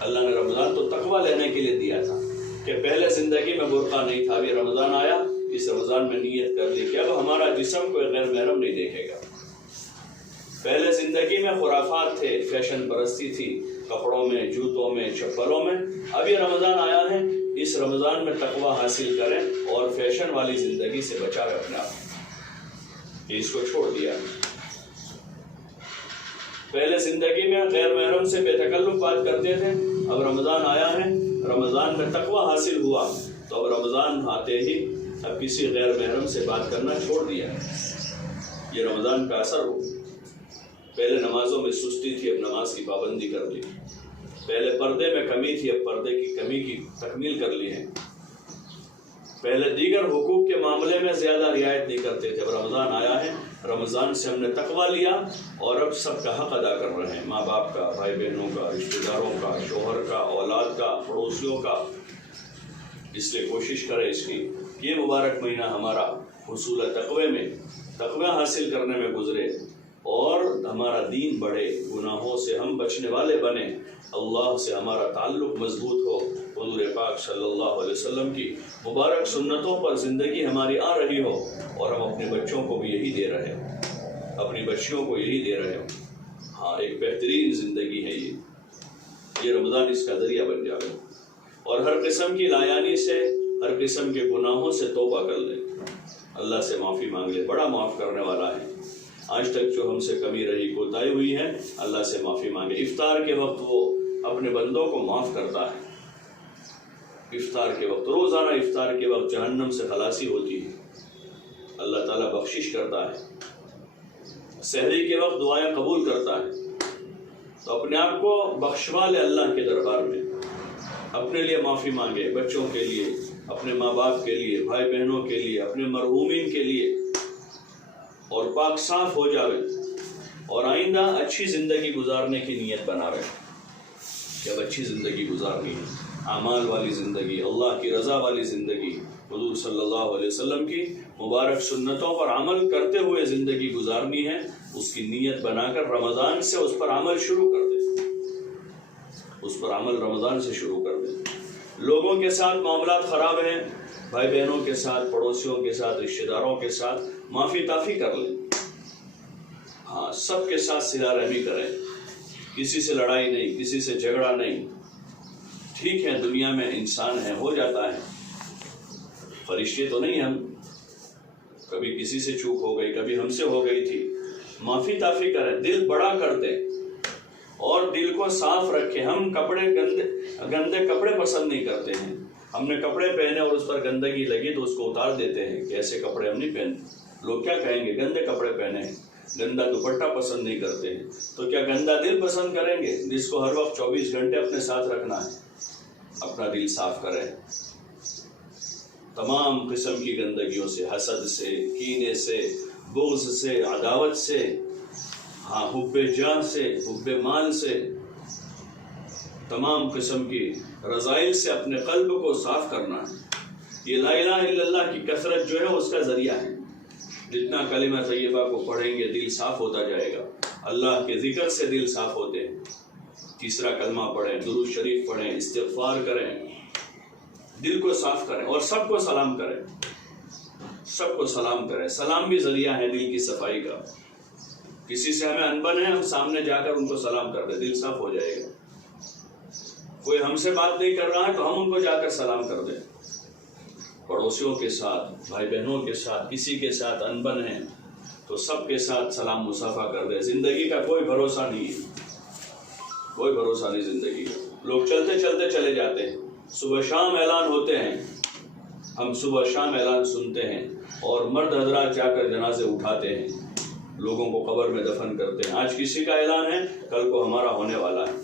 اللہ نے رمضان تو تقویٰ لینے کے لیے دیا تھا کہ پہلے زندگی میں برقع نہیں تھا، ابھی رمضان آیا، اس رمضان میں نیت کر لی کہ اب ہمارا جسم کوئی غیر محرم نہیں دیکھے گا۔ پہلے زندگی میں خرافات تھے، فیشن پرستی تھی، کپڑوں میں، جوتوں میں، چپلوں میں۔ ابھی رمضان آیا ہے، اس رمضان میں تقویٰ حاصل کریں اور فیشن والی زندگی سے بچائیں اپنے آپ، اس کو چھوڑ دیا۔ پہلے زندگی میں غیر محرم سے بے تکلف بات کرتے تھے، اب رمضان آیا ہے، رمضان میں تقویٰ حاصل ہوا تو اب رمضان آتے ہی اب کسی غیر محرم سے بات کرنا چھوڑ دیا ہے۔ یہ رمضان کا اثر ہو۔ پہلے نمازوں میں سستی تھی، اب نماز کی پابندی کر لی۔ پہلے پردے میں کمی تھی، اب پردے کی کمی کی تکمیل کر لی ہے۔ پہلے دیگر حقوق کے معاملے میں زیادہ رعایت نہیں کرتے تھے، اب رمضان آیا ہے، رمضان سے ہم نے تقویٰ لیا اور اب سب کا حق ادا کر رہے ہیں، ماں باپ کا، بھائی بہنوں کا، رشتہ داروں کا، شوہر کا، اولاد کا، پڑوسیوں کا۔ اس لیے کوشش کریں اس کی یہ مبارک مہینہ ہمارا حصول تقوی میں، تقوی حاصل کرنے میں گزرے اور ہمارا دین بڑھے، گناہوں سے ہم بچنے والے بنیں، اللہ سے ہمارا تعلق مضبوط ہو، حضور پاک صلی اللہ علیہ وسلم کی مبارک سنتوں پر زندگی ہماری آ رہی ہو اور ہم اپنے بچوں کو بھی یہی دے رہے ہوں، اپنی بچیوں کو یہی دے رہے ہوں۔ ہاں، ایک بہترین زندگی ہے یہ رمضان اس کا ذریعہ بن جائے اور ہر قسم کی لایانی سے، ہر قسم کے گناہوں سے توبہ کر لے، اللہ سے معافی مانگ لے، بڑا معاف کرنے والا ہے۔ آج تک جو ہم سے کمی رہی، کوتاہی ہوئی ہے، اللہ سے معافی مانگے۔ افطار کے وقت وہ اپنے بندوں کو معاف کرتا ہے۔ افطار کے وقت، روزانہ افطار کے وقت جہنم سے خلاصی ہوتی ہے، اللہ تعالیٰ بخشش کرتا ہے۔ سحری کے وقت دعائیں قبول کرتا ہے، تو اپنے آپ کو بخشوا لے اللہ کے دربار میں، اپنے لیے معافی مانگے، بچوں کے لیے، اپنے ماں باپ کے لیے، بھائی بہنوں کے لیے، اپنے مرحومین کے لیے، اور پاک صاف ہو جاوے اور آئندہ اچھی زندگی گزارنے کی نیت بناوے کہ اب اچھی زندگی گزارنی ہے، اعمال والی زندگی، اللہ کی رضا والی زندگی، حضور صلی اللہ علیہ وسلم کی مبارک سنتوں پر عمل کرتے ہوئے زندگی گزارنی ہے۔ اس کی نیت بنا کر رمضان سے اس پر عمل شروع کر دے، اس پر عمل رمضان سے شروع کر دے۔ لوگوں کے ساتھ معاملات خراب ہیں، بھائی بہنوں کے ساتھ، پڑوسیوں کے ساتھ، رشتہ داروں کے ساتھ معافی تعافی کر لیں۔ ہاں، سب کے ساتھ صلہ رحمی کریں، کسی سے لڑائی نہیں، کسی سے جھگڑا نہیں۔ ٹھیک ہے، دنیا میں انسان ہے، ہو جاتا ہے، فرشتے تو نہیں ہم، کبھی کسی سے چوک ہو گئی، کبھی ہم سے ہو گئی تھی، معافی تعافی کریں، دل بڑا کر دیں اور دل کو صاف رکھیں۔ ہم گندے کپڑے پسند نہیں کرتے ہیں، ہم نے کپڑے پہنے اور اس پر گندگی لگی تو اس کو اتار دیتے ہیں کہ ایسے کپڑے ہم نہیں پہنتے، لوگ کیا کہیں گے، گندے کپڑے پہنے ہیں، گندا دوپٹہ پسند نہیں کرتے ہیں، تو کیا گندا دل پسند کریں گے، جس کو ہر وقت 24 گھنٹے اپنے ساتھ رکھنا ہے۔ اپنا دل صاف کریں تمام قسم کی گندگیوں سے، حسد سے، کینے سے، بغض سے، عداوت سے، ہاں، حب جاہ سے، حب مال سے، تمام قسم کی رذائل سے اپنے قلب کو صاف کرنا ہے۔ یہ لا الہ الا اللہ کی کثرت جو ہے اس کا ذریعہ ہے۔ جتنا کلمہ طیبہ کو پڑھیں گے دل صاف ہوتا جائے گا، اللہ کے ذکر سے دل صاف ہوتے ہیں۔ تیسرا کلمہ پڑھیں، درود شریف پڑھیں، استغفار کریں، دل کو صاف کریں اور سب کو سلام کریں، سب کو سلام کریں۔ سلام بھی ذریعہ ہے دل کی صفائی کا۔ کسی سے ہمیں انبن ہے، ہم سامنے جا کر ان کو سلام کر دیں، دل صاف ہو جائے گا۔ کوئی ہم سے بات نہیں کر رہا ہے تو ہم ان کو جا کر سلام کر دیں۔ پڑوسیوں کے ساتھ، بھائی بہنوں کے ساتھ، کسی کے ساتھ انبن ہے تو سب کے ساتھ سلام مصافحہ کر دیں۔ زندگی کا کوئی بھروسہ نہیں ہے، کوئی بھروسہ نہیں زندگی کا۔ لوگ چلتے چلتے چلے جاتے ہیں، صبح شام اعلان ہوتے ہیں، ہم صبح شام اعلان سنتے ہیں اور مرد حضرات جا کر جنازے اٹھاتے ہیں، لوگوں کو قبر میں دفن کرتے ہیں۔ آج کسی کا اعلان ہے، کل کو ہمارا ہونے والا ہے۔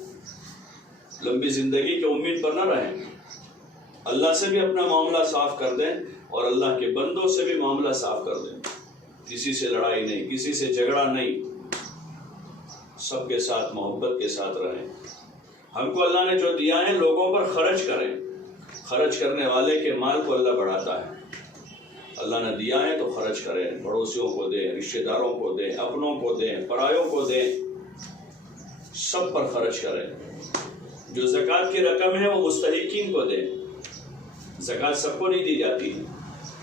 لمبی زندگی کی امید پر نہ رہیں، اللہ سے بھی اپنا معاملہ صاف کر دیں اور اللہ کے بندوں سے بھی معاملہ صاف کر دیں۔ کسی سے لڑائی نہیں، کسی سے جھگڑا نہیں، سب کے ساتھ محبت کے ساتھ رہیں۔ ہم کو اللہ نے جو دیا ہے لوگوں پر خرچ کریں، خرچ کرنے والے کے مال کو اللہ بڑھاتا ہے۔ اللہ نے دیا ہے تو خرچ کریں، پڑوسیوں کو دیں، رشتہ داروں کو دیں، اپنوں کو دیں، پرایوں کو دیں، سب پر خرچ کریں۔ جو زکوٰۃ کی رقم ہے وہ مستحقین کو دیں۔ زکوٰۃ سب کو نہیں دی جاتی،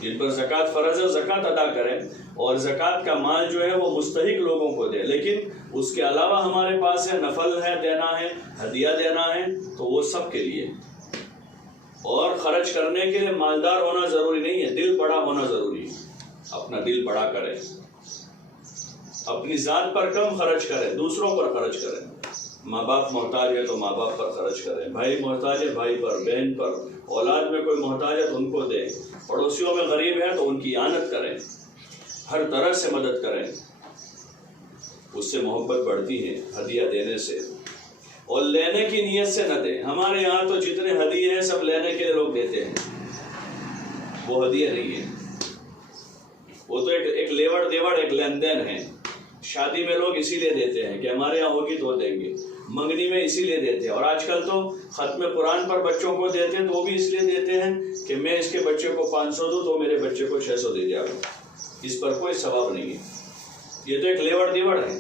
جن پر زکوٰۃ فرض ہے زکوٰۃ ادا کریں، اور زکوٰۃ کا مال جو ہے وہ مستحق لوگوں کو دے۔ لیکن اس کے علاوہ ہمارے پاس ہے، نفل ہے دینا ہے، ہدیہ دینا ہے، تو وہ سب کے لیے۔ اور خرچ کرنے کے لیے مالدار ہونا ضروری نہیں ہے، دل بڑا ہونا ضروری ہے۔ اپنا دل بڑا کریں، اپنی ذات پر کم خرچ کریں، دوسروں پر خرچ کریں۔ ماں باپ محتاج ہے تو ماں باپ پر خرچ کریں، بھائی محتاج ہے بھائی پر، بہن پر، اولاد میں کوئی محتاج ہے تو ان کو دیں، پڑوسیوں میں غریب ہے تو ان کی اعانت کریں، ہر طرح سے مدد کریں، اس سے محبت بڑھتی ہے ہدیہ دینے سے۔ اور لینے کی نیت سے نہ دیں۔ ہمارے یہاں تو جتنے ہدیے ہیں سب لینے کے لیے لوگ دیتے ہیں، وہ ہدیہ نہیں ہے، وہ تو ایک لیوڑ دیوڑ، ایک لین دین ہے۔ شادی میں لوگ اسی لیے دیتے ہیں کہ ہمارے یہاں ہوگی تو دیں گے، منگنی میں اسی لیے دیتے ہیں، اور آج کل تو ختم قرآن پر بچوں کو دیتے ہیں تو وہ بھی اس لیے دیتے ہیں کہ میں اس کے بچے کو 500 دوں تو میرے بچے کو 600 دے جائے گا، اس پر کوئی ثواب نہیں ہے، یہ تو ایک لیوڑ دیوڑ ہے۔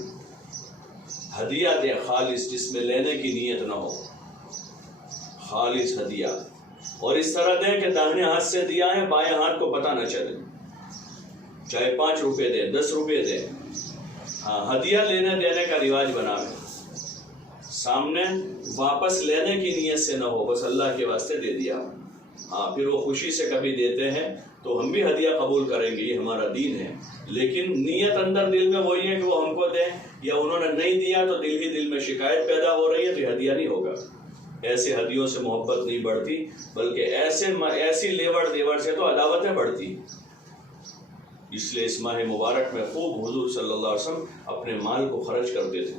ہدیہ دیں خالص، جس میں لینے کی نیت نہ ہو، خالص ہدیہ، اور اس طرح دیں کہ داہنے ہاتھ سے دیا ہے بائیں ہاتھ کو پتہ نہ چلے، چاہے 5 روپے دیں، 10 روپے دیں۔ ہاں، ہدیہ لینے دینے کا رواج بنا ہے، سامنے واپس لینے کی نیت سے نہ ہو، بس اللہ کے واسطے دے دیا۔ ہاں، پھر وہ خوشی سے کبھی دیتے ہیں تو ہم بھی ہدیہ قبول کریں گے، یہ ہمارا دین ہے، لیکن نیت اندر دل میں وہی ہے کہ وہ ہم کو دیں، یا انہوں نے نہیں دیا تو دل ہی دل میں شکایت پیدا ہو رہی ہے تو یہ ہدیہ نہیں ہوگا۔ ایسے ہدیوں سے محبت نہیں بڑھتی، بلکہ ایسی لیوڑ دیوڑ سے تو عداوتیں بڑھتی۔ اس لیے اس ماہ مبارک میں خوب حضور صلی اللہ علیہ وسلم اپنے مال کو خرچ کرتے تھے،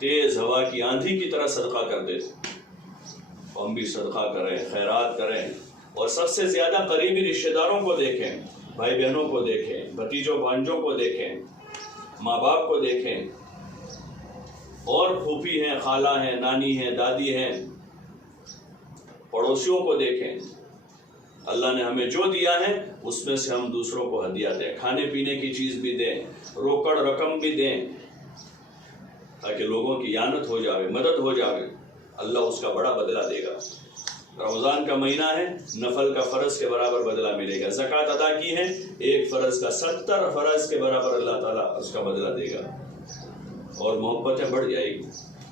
تیز ہوا کی آندھی کی طرح صدقہ کرتے تھے۔ ہم بھی صدقہ کریں، خیرات کریں، اور سب سے زیادہ قریبی رشتہ داروں کو دیکھیں، بھائی بہنوں کو دیکھیں، بھتیجوں بھانجوں کو دیکھیں، ماں باپ کو دیکھیں، اور پھوپھی ہیں، خالہ ہیں، نانی ہیں، دادی ہیں، پڑوسیوں کو دیکھیں۔ اللہ نے ہمیں جو دیا ہے اس میں سے ہم دوسروں کو ہدیہ دیں، کھانے پینے کی چیز بھی دیں، روکڑ رقم بھی دیں، تاکہ لوگوں کی اعانت ہو جائے، مدد ہو جائے، اللہ اس کا بڑا بدلہ دے گا۔ رمضان کا مہینہ ہے، نفل کا فرض کے برابر بدلہ ملے گا۔ زکوٰۃ ادا کی ہے، ایک فرض کا 70 فرض کے برابر اللہ تعالیٰ اس کا بدلہ دے گا، اور محبتیں بڑھ جائے گی۔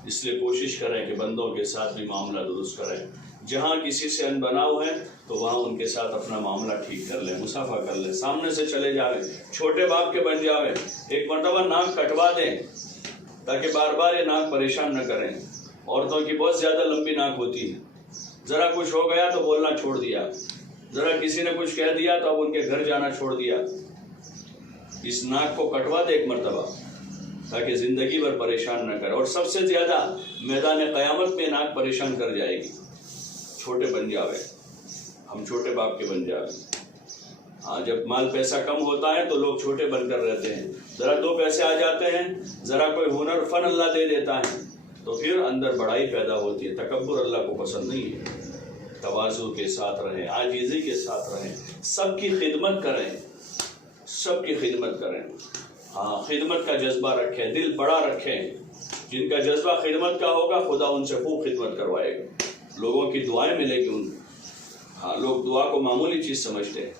اس لیے کوشش کریں کہ بندوں کے ساتھ بھی معاملہ درست کریں، جہاں کسی سے انبناؤ ہے تو وہاں ان کے ساتھ اپنا معاملہ ٹھیک کر لیں، مصافحہ کر لیں، سامنے سے چلے جاویں، چھوٹے باپ کے بن جاویں، ایک مرتبہ ناک کٹوا دیں تاکہ بار بار یہ ناک پریشان نہ کریں۔ عورتوں کی بہت زیادہ لمبی ناک ہوتی ہے، ذرا کچھ ہو گیا تو بولنا چھوڑ دیا، ذرا کسی نے کچھ کہہ دیا تو اب ان کے گھر جانا چھوڑ دیا۔ اس ناک کو کٹوا دے ایک مرتبہ تاکہ زندگی بھر پریشان نہ کرے، اور سب سے زیادہ میدان قیامت میں ناک پریشان کر جائے گی۔ چھوٹے بن جاوے، ہم چھوٹے باپ کے بن جاوے۔ ہاں، جب مال پیسہ کم ہوتا ہے تو لوگ چھوٹے بن کر رہتے ہیں، ذرا 2 پیسے آ جاتے ہیں، ذرا کوئی ہنر فن اللہ دے دیتا ہے تو پھر اندر بڑائی پیدا ہوتی ہے۔ تکبر اللہ کو پسند نہیں ہے۔ تواضع کے ساتھ رہیں، عاجزی کے ساتھ رہیں، سب کی خدمت کریں، سب کی خدمت کریں۔ ہاں، خدمت کا جذبہ رکھیں، دل بڑا رکھیں۔ جن کا جذبہ خدمت کا ہوگا خدا ان سے خوب خدمت کروائے گا، لوگوں کی دعائیں ملے گی ان۔ ہاں، لوگ دعا کو معمولی چیز سمجھتے ہیں،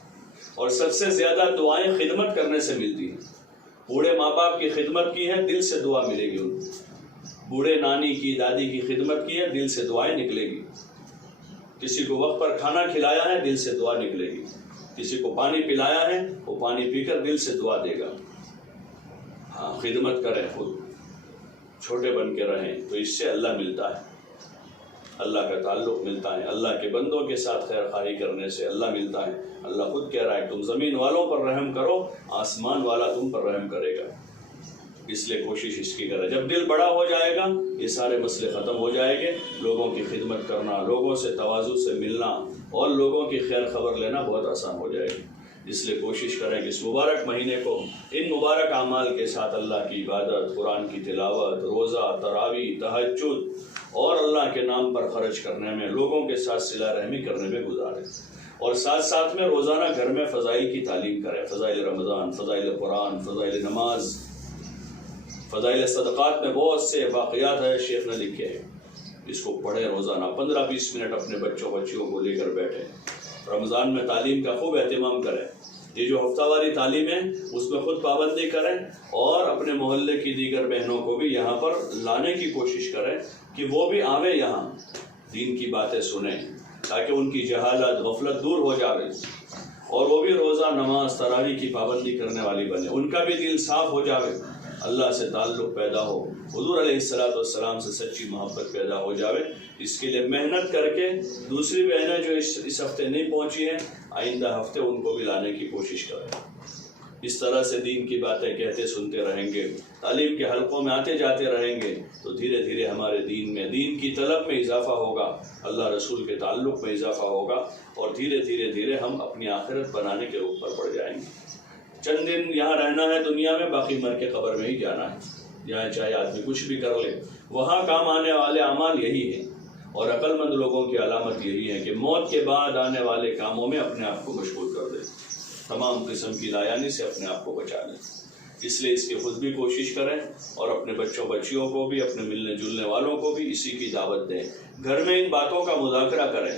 اور سب سے زیادہ دعائیں خدمت کرنے سے ملتی ہیں۔ بوڑھے ماں باپ کی خدمت کی ہے، دل سے دعا ملے گی ان کو۔ بوڑھے نانی کی، دادی کی خدمت کی ہے، دل سے دعائیں نکلے گی۔ کسی کو وقت پر کھانا کھلایا ہے، دل سے دعا نکلے گی۔ کسی کو پانی پلایا ہے، وہ پانی پی کر دل سے دعا دے گا۔ ہاں، خدمت کریں، خود چھوٹے بن کے رہیں تو اس سے اللہ ملتا ہے، اللہ کا تعلق ملتا ہے۔ اللہ کے بندوں کے ساتھ خیر خواہی کرنے سے اللہ ملتا ہے۔ اللہ خود کہہ رہا ہے تم زمین والوں پر رحم کرو، آسمان والا تم پر رحم کرے گا۔ اس لیے کوشش اس کی کریں، جب دل بڑا ہو جائے گا یہ سارے مسئلے ختم ہو جائیں گے۔ لوگوں کی خدمت کرنا، لوگوں سے تواضع سے ملنا، اور لوگوں کی خیر خبر لینا بہت آسان ہو جائے گی۔ اس لیے کوشش کریں کہ اس مبارک مہینے کو ان مبارک اعمال کے ساتھ اللہ کی عبادت، قرآن کی تلاوت، روزہ، تراویح، تہجد اور اللہ کے نام پر خرچ کرنے میں، لوگوں کے ساتھ صلہ رحمی کرنے میں گزاریں، اور ساتھ ساتھ میں روزانہ گھر میں فضائل کی تعلیم کریں، فضائل رمضان، فضائل قرآن، فضائل نماز، فضائل صدقات میں بہت سے واقعات ہیں شیخ نے لکھے ہیں، اس کو پڑھیں روزانہ 15-20 منٹ اپنے بچوں بچیوں کو لے کر بیٹھیں۔ رمضان میں تعلیم کا خوب اہتمام کریں، یہ جو ہفتہ واری تعلیم ہے اس میں خود پابندی کریں، اور اپنے محلے کی دیگر بہنوں کو بھی یہاں پر لانے کی کوشش کریں کہ وہ بھی آویں، یہاں دین کی باتیں سنیں، تاکہ ان کی جہالت غفلت دور ہو جاوے اور وہ بھی روزہ نماز تراویح کی پابندی کرنے والی بنے، ان کا بھی دل صاف ہو جاوے، اللہ سے تعلق پیدا ہو، حضور علیہ السلام سے سچی محبت پیدا ہو جاوے۔ اس کے لیے محنت کر کے دوسری بہنیں جو اس ہفتے نہیں پہنچی ہیں، آئندہ ہفتے ان کو بھی لانے کی کوشش کریں۔ اس طرح سے دین کی باتیں کہتے سنتے رہیں گے، تعلیم کے حلقوں میں آتے جاتے رہیں گے تو دھیرے دھیرے ہمارے دین میں، دین کی طلب میں اضافہ ہوگا، اللہ رسول کے تعلق میں اضافہ ہوگا، اور دھیرے دھیرے ہم اپنی آخرت بنانے کے اوپر پڑ جائیں گے۔ چند دن یہاں رہنا ہے دنیا میں، باقی مر کے قبر میں ہی جانا ہے، یہاں چاہے آدمی کچھ بھی کر لے، وہاں کام آنے والے اعمال یہی ہیں، اور عقل مند لوگوں کی علامت یہی ہے کہ موت کے بعد آنے والے کاموں میں اپنے آپ کو مشغول کر دیں، تمام قسم کی لایانی سے اپنے آپ کو بچا لیں۔ اس لیے اس کی خود بھی کوشش کریں اور اپنے بچوں بچیوں کو بھی، اپنے ملنے جلنے والوں کو بھی اسی کی دعوت دیں، گھر میں ان باتوں کا مذاکرہ کریں،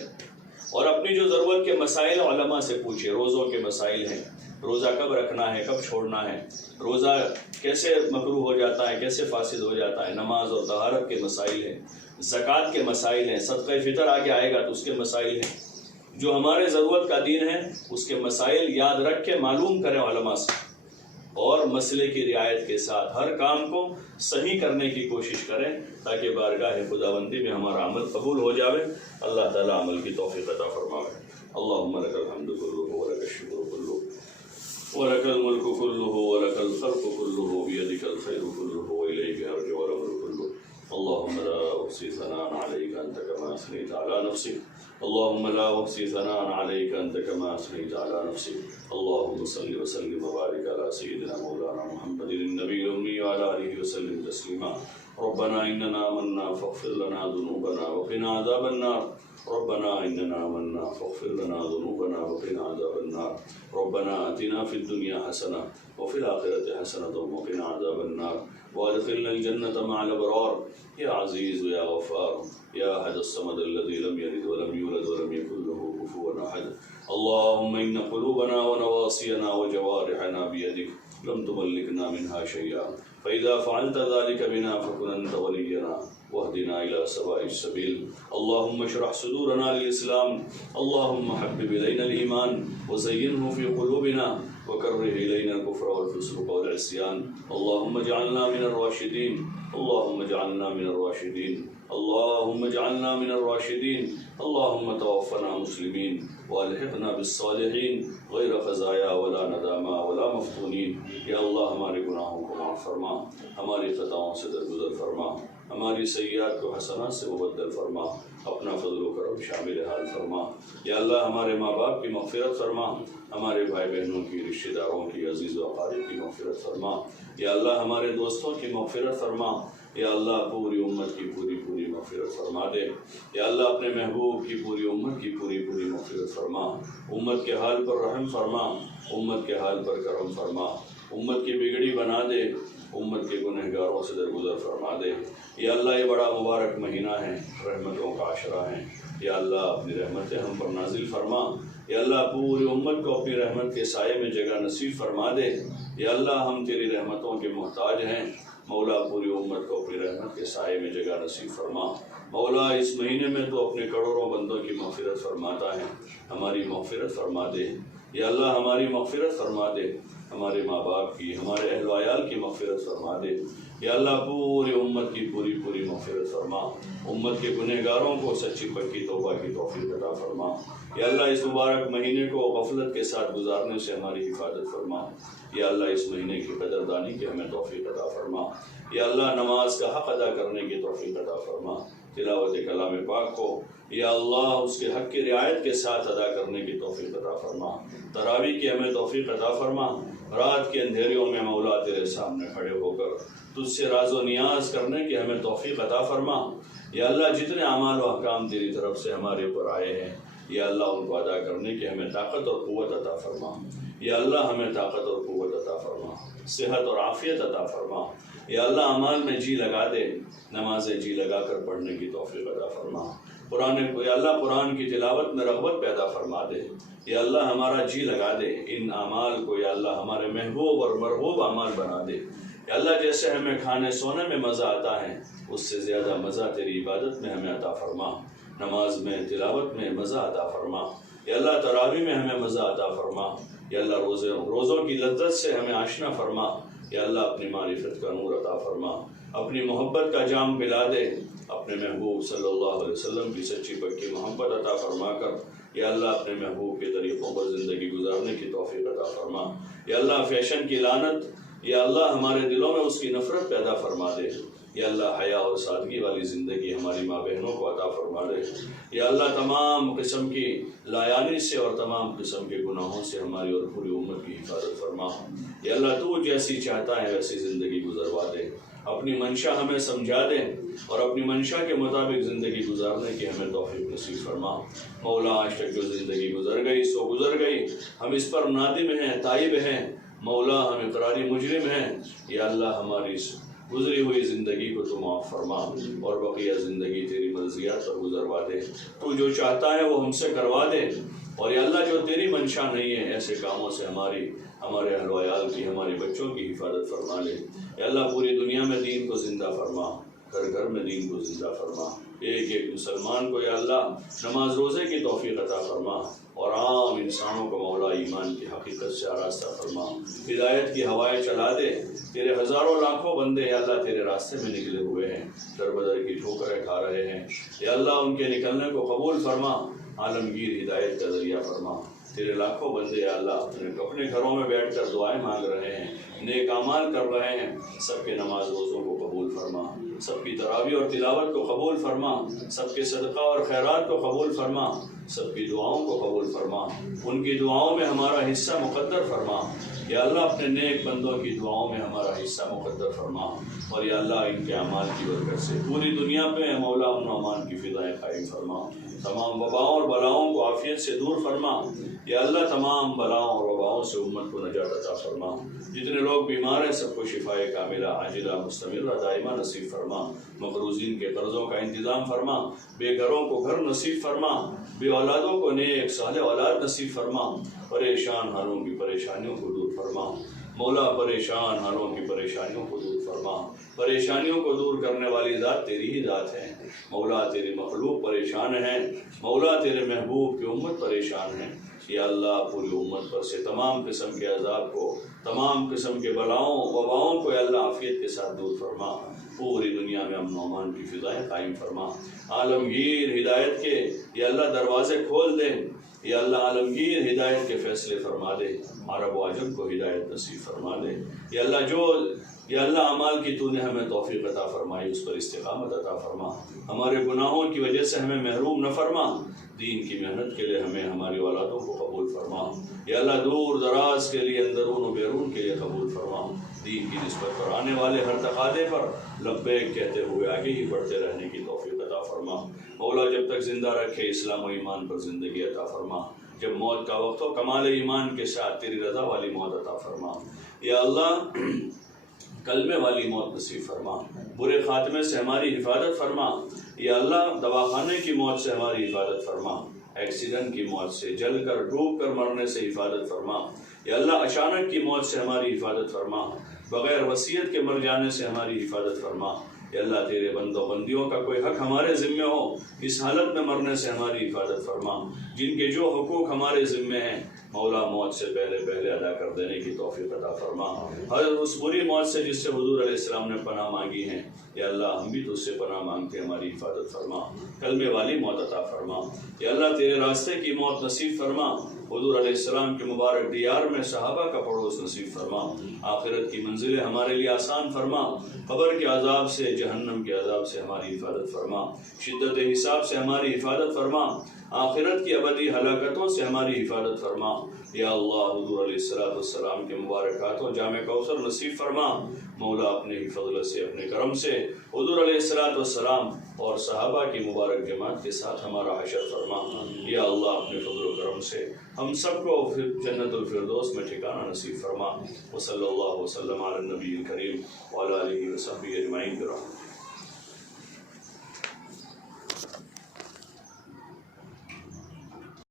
اور اپنی جو ضرورت کے مسائل علماء سے پوچھیں۔ روزوں کے مسائل ہیں، روزہ کب رکھنا ہے، کب چھوڑنا ہے، روزہ کیسے مکروہ ہو جاتا ہے، کیسے فاسد ہو جاتا ہے، نماز اور طہارت کے مسائل ہیں، زکوٰۃ کے مسائل ہیں، صدقہ فطر آگے آئے گا تو اس کے مسائل ہیں، جو ہمارے ضرورت کا دین ہے اس کے مسائل یاد رکھ کے معلوم کریں علماء سے، اور مسئلے کی رعایت کے ساتھ ہر کام کو صحیح کرنے کی کوشش کریں تاکہ بارگاہ خداوندی میں ہمارا عمل قبول ہو جاوے۔ اللہ تعالیٰ عمل کی توفیق عطا فرماوے۔ اللہم لک الحمد کلہ ولک الشکر کلہ ولک الملک کلہ ولک الخلق کلہ بیدک الخیر کلہ والیک ارجع الامر کلہ۔ اللہم لا احصی ثناء علیک انت کما اثنیت علی نفسک اللهم لا أحصي ثناء عليك أنت كما أثنيت على نفسك اللهم صل وسلم وبارك على سيدنا مولانا محمد النبي الأمي وعلى آله وسلم تسليما ربنا إننا آمنا فاغفر لنا ذنوبنا وقنا عذاب النار ربنا إننا آمنا فاغفر لنا ذنوبنا وقنا عذاب النار ربنا آتنا في الدنيا حسنة وفي الآخرة حسنة وقنا عذاب النار وادخلنا الجنة مع الأبرار يا عزيز يا غفار يا أحد الصمد الذي لم يلد ولم يولد ولم يكن له كفوا أحد اللهم إن قلوبنا ونواصينا وجوارحنا بيدك لم تملكنا منها شيئا فإذا فعلت ذلك بنا فكن أنت ولينا واهدنا إلى سواء السبيل اللهم اشرح صدورنا للإسلام اللهم حبب إلينا الإيمان وزينه في قلوبنا وكره إلينا الكفر والفسوق والعصيان اللهم اجعلنا من الراشدين اللهم اجعلنا من الراشدين اللهم اجعلنا من الراشدين اللهم توفنا مسلمين والحقنا بالصالحين غیر خزایا ولا ندامہ ولا مفتونین۔ یا اللہ ہمارے گناہوں کو معاف فرما، ہماری خطاؤں سے درگزر فرما، ہماری سیئات کو حسنات سے مبدل فرما، اپنا فضل و کرم شامل حال فرما۔ یا اللہ ہمارے ماں باپ کی مغفرت فرما، ہمارے بھائی بہنوں کی، رشتہ داروں کی، عزیز و اقارب کی مغفرت فرما۔ یا اللہ ہمارے دوستوں کی مغفرت فرما۔ یا اللہ پوری امت کی پوری مغفرت فرما دے۔ یا اللہ اپنے محبوب کی پوری امت کی پوری مغفرت فرما۔ امت کے حال پر رحم فرما، امت کے حال پر کرم فرما، امت کی بگڑی بنا دے، امت کے گنہگاروں سے درگزر فرما دے۔ یا اللہ یہ بڑا مبارک مہینہ ہے، رحمتوں کا عشرہ ہے۔ یا اللہ اپنی رحمتیں ہم پر نازل فرما۔ یا اللہ پوری امت کو اپنی رحمت کے سائے میں جگہ نصیب فرما دے۔ یا اللہ ہم تیری رحمتوں کے محتاج ہیں، مولا پوری امت کو اپنی رحمت کے سائے میں جگہ نصیب فرما۔ مولا اس مہینے میں تو اپنے کروڑوں بندوں کی مغفرت فرماتا ہے، ہماری مغفرت فرما دے۔ یا اللہ ہماری مغفرت فرما دے، ہمارے ماں باپ کی، ہمارے اہل و عیال کی مغفرت فرما دے۔ یا اللہ پوری امت کی پوری مغفرت فرما، امت کے گنہگاروں کو سچی پکی توبہ کی توفیق عطا فرما۔ یا اللہ اس مبارک مہینے کو غفلت کے ساتھ گزارنے سے ہماری حفاظت فرما۔ یا اللہ اس مہینے کی قدردانی کی ہمیں توفیق عطا فرما۔ یا اللہ نماز کا حق ادا کرنے کی توفیق عطا فرما، تلاوت کلام پاک کو یا اللہ اس کے حق کی رعایت کے ساتھ ادا کرنے کی توفیق عطا فرما۔ تراویح کی ہمیں توفیق عطا فرما، رات کے اندھیریوں میں مولا تیرے سامنے کھڑے ہو کر تجھ سے راز و نیاز کرنے کی ہمیں توفیق عطا فرما۔ یا اللہ جتنے اعمال و احکام تیری طرف سے ہمارے اوپر آئے ہیں یا اللہ ان کو ادا کرنے کی ہمیں طاقت اور قوت عطا فرما۔ یا اللہ ہمیں طاقت اور قوت عطا فرما، صحت اور عافیت عطا فرما۔ یا اللہ اعمال میں جی لگا دے، نمازیں جی لگا کر پڑھنے کی توفیق عطا فرما۔ یا اللہ قرآن کی تلاوت میں رغبت پیدا فرما دے۔ یا اللہ ہمارا جی لگا دے ان اعمال کو، یا اللہ ہمارے محبوب اور مرغوب اعمال بنا دے۔ یا اللہ جیسے ہمیں کھانے سونے میں مزہ آتا ہے اس سے زیادہ مزہ تیری عبادت میں ہمیں عطا فرما۔ نماز میں تلاوت میں مزہ عطا فرما، یا اللہ تراویح میں ہمیں مزہ عطا فرما، یا اللہ روزوں کی لذت سے ہمیں آشنا فرما، یا اللہ اپنی معرفت کا نور عطا فرما، اپنی محبت کا جام پلا دے، اپنے محبوب صلی اللہ علیہ وسلم کی سچی پکی محبت عطا فرما کر یا اللہ اپنے محبوب کے طریقوں پر زندگی گزارنے کی توفیق عطا فرما، یا اللہ فیشن کی لعنت یا اللہ ہمارے دلوں میں اس کی نفرت پیدا فرما دے، یا اللہ حیا اور سادگی والی زندگی ہماری ماں بہنوں کو عطا فرما دے، یا اللہ تمام قسم کی لایانی سے اور تمام قسم کے گناہوں سے ہماری اور پوری امت کی حفاظت فرما، یا اللہ تو جیسی چاہتا ہے ویسی زندگی گزروا دے، اپنی منشا ہمیں سمجھا دے اور اپنی منشا کے مطابق زندگی گزارنے کی ہمیں توفیق نصیب فرما۔ مولا آج تک جو زندگی گزر گئی سو گزر گئی، ہم اس پر نادم ہیں، تائب ہیں، مولا ہم اقراری مجرم ہیں، یا اللہ ہماری گزری ہوئی زندگی کو تو معاف فرما اور بقیہ زندگی تیری مرضیات پر گزروا دے، تو جو چاہتا ہے وہ ہم سے کروا دے، اور یا اللہ جو تیری منشا نہیں ہے ایسے کاموں سے ہمارے اہل و عیال کی، ہمارے بچوں کی حفاظت فرما لے، یا اللہ پوری دنیا میں دین کو زندہ فرما، گھر گھر میں دین کو زندہ فرما، ایک ایک مسلمان کو یا اللہ نماز روزے کی توفیق عطا فرما، اور عام انسانوں کو مولا ایمان کی حقیقت سے آراستہ فرما، ہدایت کی ہوائیں چلا دے، تیرے ہزاروں لاکھوں بندے یا اللہ تیرے راستے میں نکلے ہوئے ہیں، در بدر کی ٹھوکریں کھا رہے ہیں، یا اللہ ان کے نکلنے کو قبول فرما، عالمگیر ہدایت کا ذریعہ فرما، تیرے لاکھوں بندے یا اللہ اپنے گھروں میں بیٹھ کر دعائیں مانگ رہے ہیں، نیک اعمال کر رہے ہیں، سب کے نماز روزوں کو قبول فرما، سب کی تراویح اور تلاوت کو قبول فرما، سب کے صدقہ اور خیرات کو قبول فرما، سب کی دعاؤں کو قبول فرما، ان کی دعاؤں میں ہمارا حصہ مقدر فرما، یا اللہ اپنے نیک بندوں کی دعاؤں میں ہمارا حصہ مقدر فرما، اور یا اللہ ان کے اعمال کی برکت سے پوری دنیا پہ مولا امن و امان کی فضائیں قائم فرما، تمام وباؤں اور بلاؤں کو عافیت سے دور فرما، یا اللہ تمام بلاؤں اور وباؤں سے امت کو نجات عطا فرما، جتنے لوگ بیمار ہیں سب کو شفائے کاملہ عاجلہ مستمرہ دائمہ نصیب فرما، مقروضین کے قرضوں کا انتظام فرما، بے گھروں کو گھر نصیب فرما، بے اولادوں کو نیک صالح اولاد نصیب فرما، پریشان حالوں کی پریشانیوں کو دور فرما، مولا پریشان حالوں کی پریشانیوں کو دور فرما، پریشانیوں کو دور کرنے والی ذات تیری ہی ذات ہے، مولا تیری مخلوق پریشان ہے، مولا تیرے محبوب کی امت پریشان ہے، یا اللہ پوری امت پر سے تمام قسم کے عذاب کو، تمام قسم کے بلاؤں وباؤں کو یا اللہ عافیت کے ساتھ دور فرما، پوری دنیا میں امن و امان کی فضائیں قائم فرما، عالمگیر ہدایت کے یا اللہ دروازے کھول دے، یا اللہ عالمگیر ہدایت کے فیصلے فرما دے، عرب و عجم کو ہدایت نصیب فرما دے، یا اللہ اعمال کی تو نے ہمیں توفیق عطا فرمائی اس پر استقامت عطا فرما، ہمارے گناہوں کی وجہ سے ہمیں محروم نہ فرما، دین کی محنت کے لیے ہمیں ہماری اولادوں کو قبول فرما، یا اللہ دور دراز کے لیے اندرون و بیرون کے لیے قبول فرما، دین کی نسبت پر آنے والے ہر تقاضے پر لبیک کہتے ہوئے آگے ہی بڑھتے رہنے کی توفیق عطا فرما، مولا جب تک زندہ رکھے اسلام و ایمان پر زندگی عطا فرما، جب موت کا وقت ہو کمال ایمان کے ساتھ تیری رضا والی موت عطا فرما، یا اللہ کلمے والی موت نصیب فرما، برے خاتمے سے ہماری حفاظت فرما، یا اللہ دواخانے کی موت سے ہماری حفاظت فرما، ایکسیڈنٹ کی موت سے، جل کر ڈوب کر مرنے سے حفاظت فرما، یا اللہ اچانک کی موت سے ہماری حفاظت فرما، بغیر وصیت کے مر جانے سے ہماری حفاظت فرما، یا اللہ تیرے بندوں بندیوں کا کوئی حق ہمارے ذمے ہو اس حالت میں مرنے سے ہماری حفاظت فرما، جن کے جو حقوق ہمارے ذمے ہیں مولا موت سے پہلے ادا کر دینے کی توفیق عطا فرما، ہر اس بری موت سے جس سے حضور علیہ السلام نے پناہ مانگی ہیں، یا اللہ ہم بھی تو اس سے پناہ مانگتے ہماری حفاظت فرما، کلمے والی موت عطا فرما، یا اللہ تیرے راستے کی موت نصیب فرما، حضور علیہ السلام کے مبارک دیار میں صحابہ کا پڑوس نصیب فرما، آخرت کی منزلیں ہمارے لیے آسان فرما، قبر کے عذاب سے، جہنم کے عذاب سے ہماری حفاظت فرما، شدت حساب سے ہماری حفاظت فرما، آخرت کی ابدی ہلاکتوں سے ہماری حفاظت فرما، یا اللہ حضور علیہ السلام کے مبارک ہاتھوں جامع کوثر نصیب فرما، مولا اپنے ہی فضل سے، اپنے کرم سے حضور علیہ السلام اور صحابہ کی مبارک جماعت کے ساتھ ہمارا حشر فرما، یا اللہ اپنے فضل و کرم سے ہم سب کو جنت الفردوس میں ٹھکانہ نصیب فرما، وصلی اللہ وسلم علی النبی الکریم وعلی آلہ وصحبہ اجمعین برحمتک۔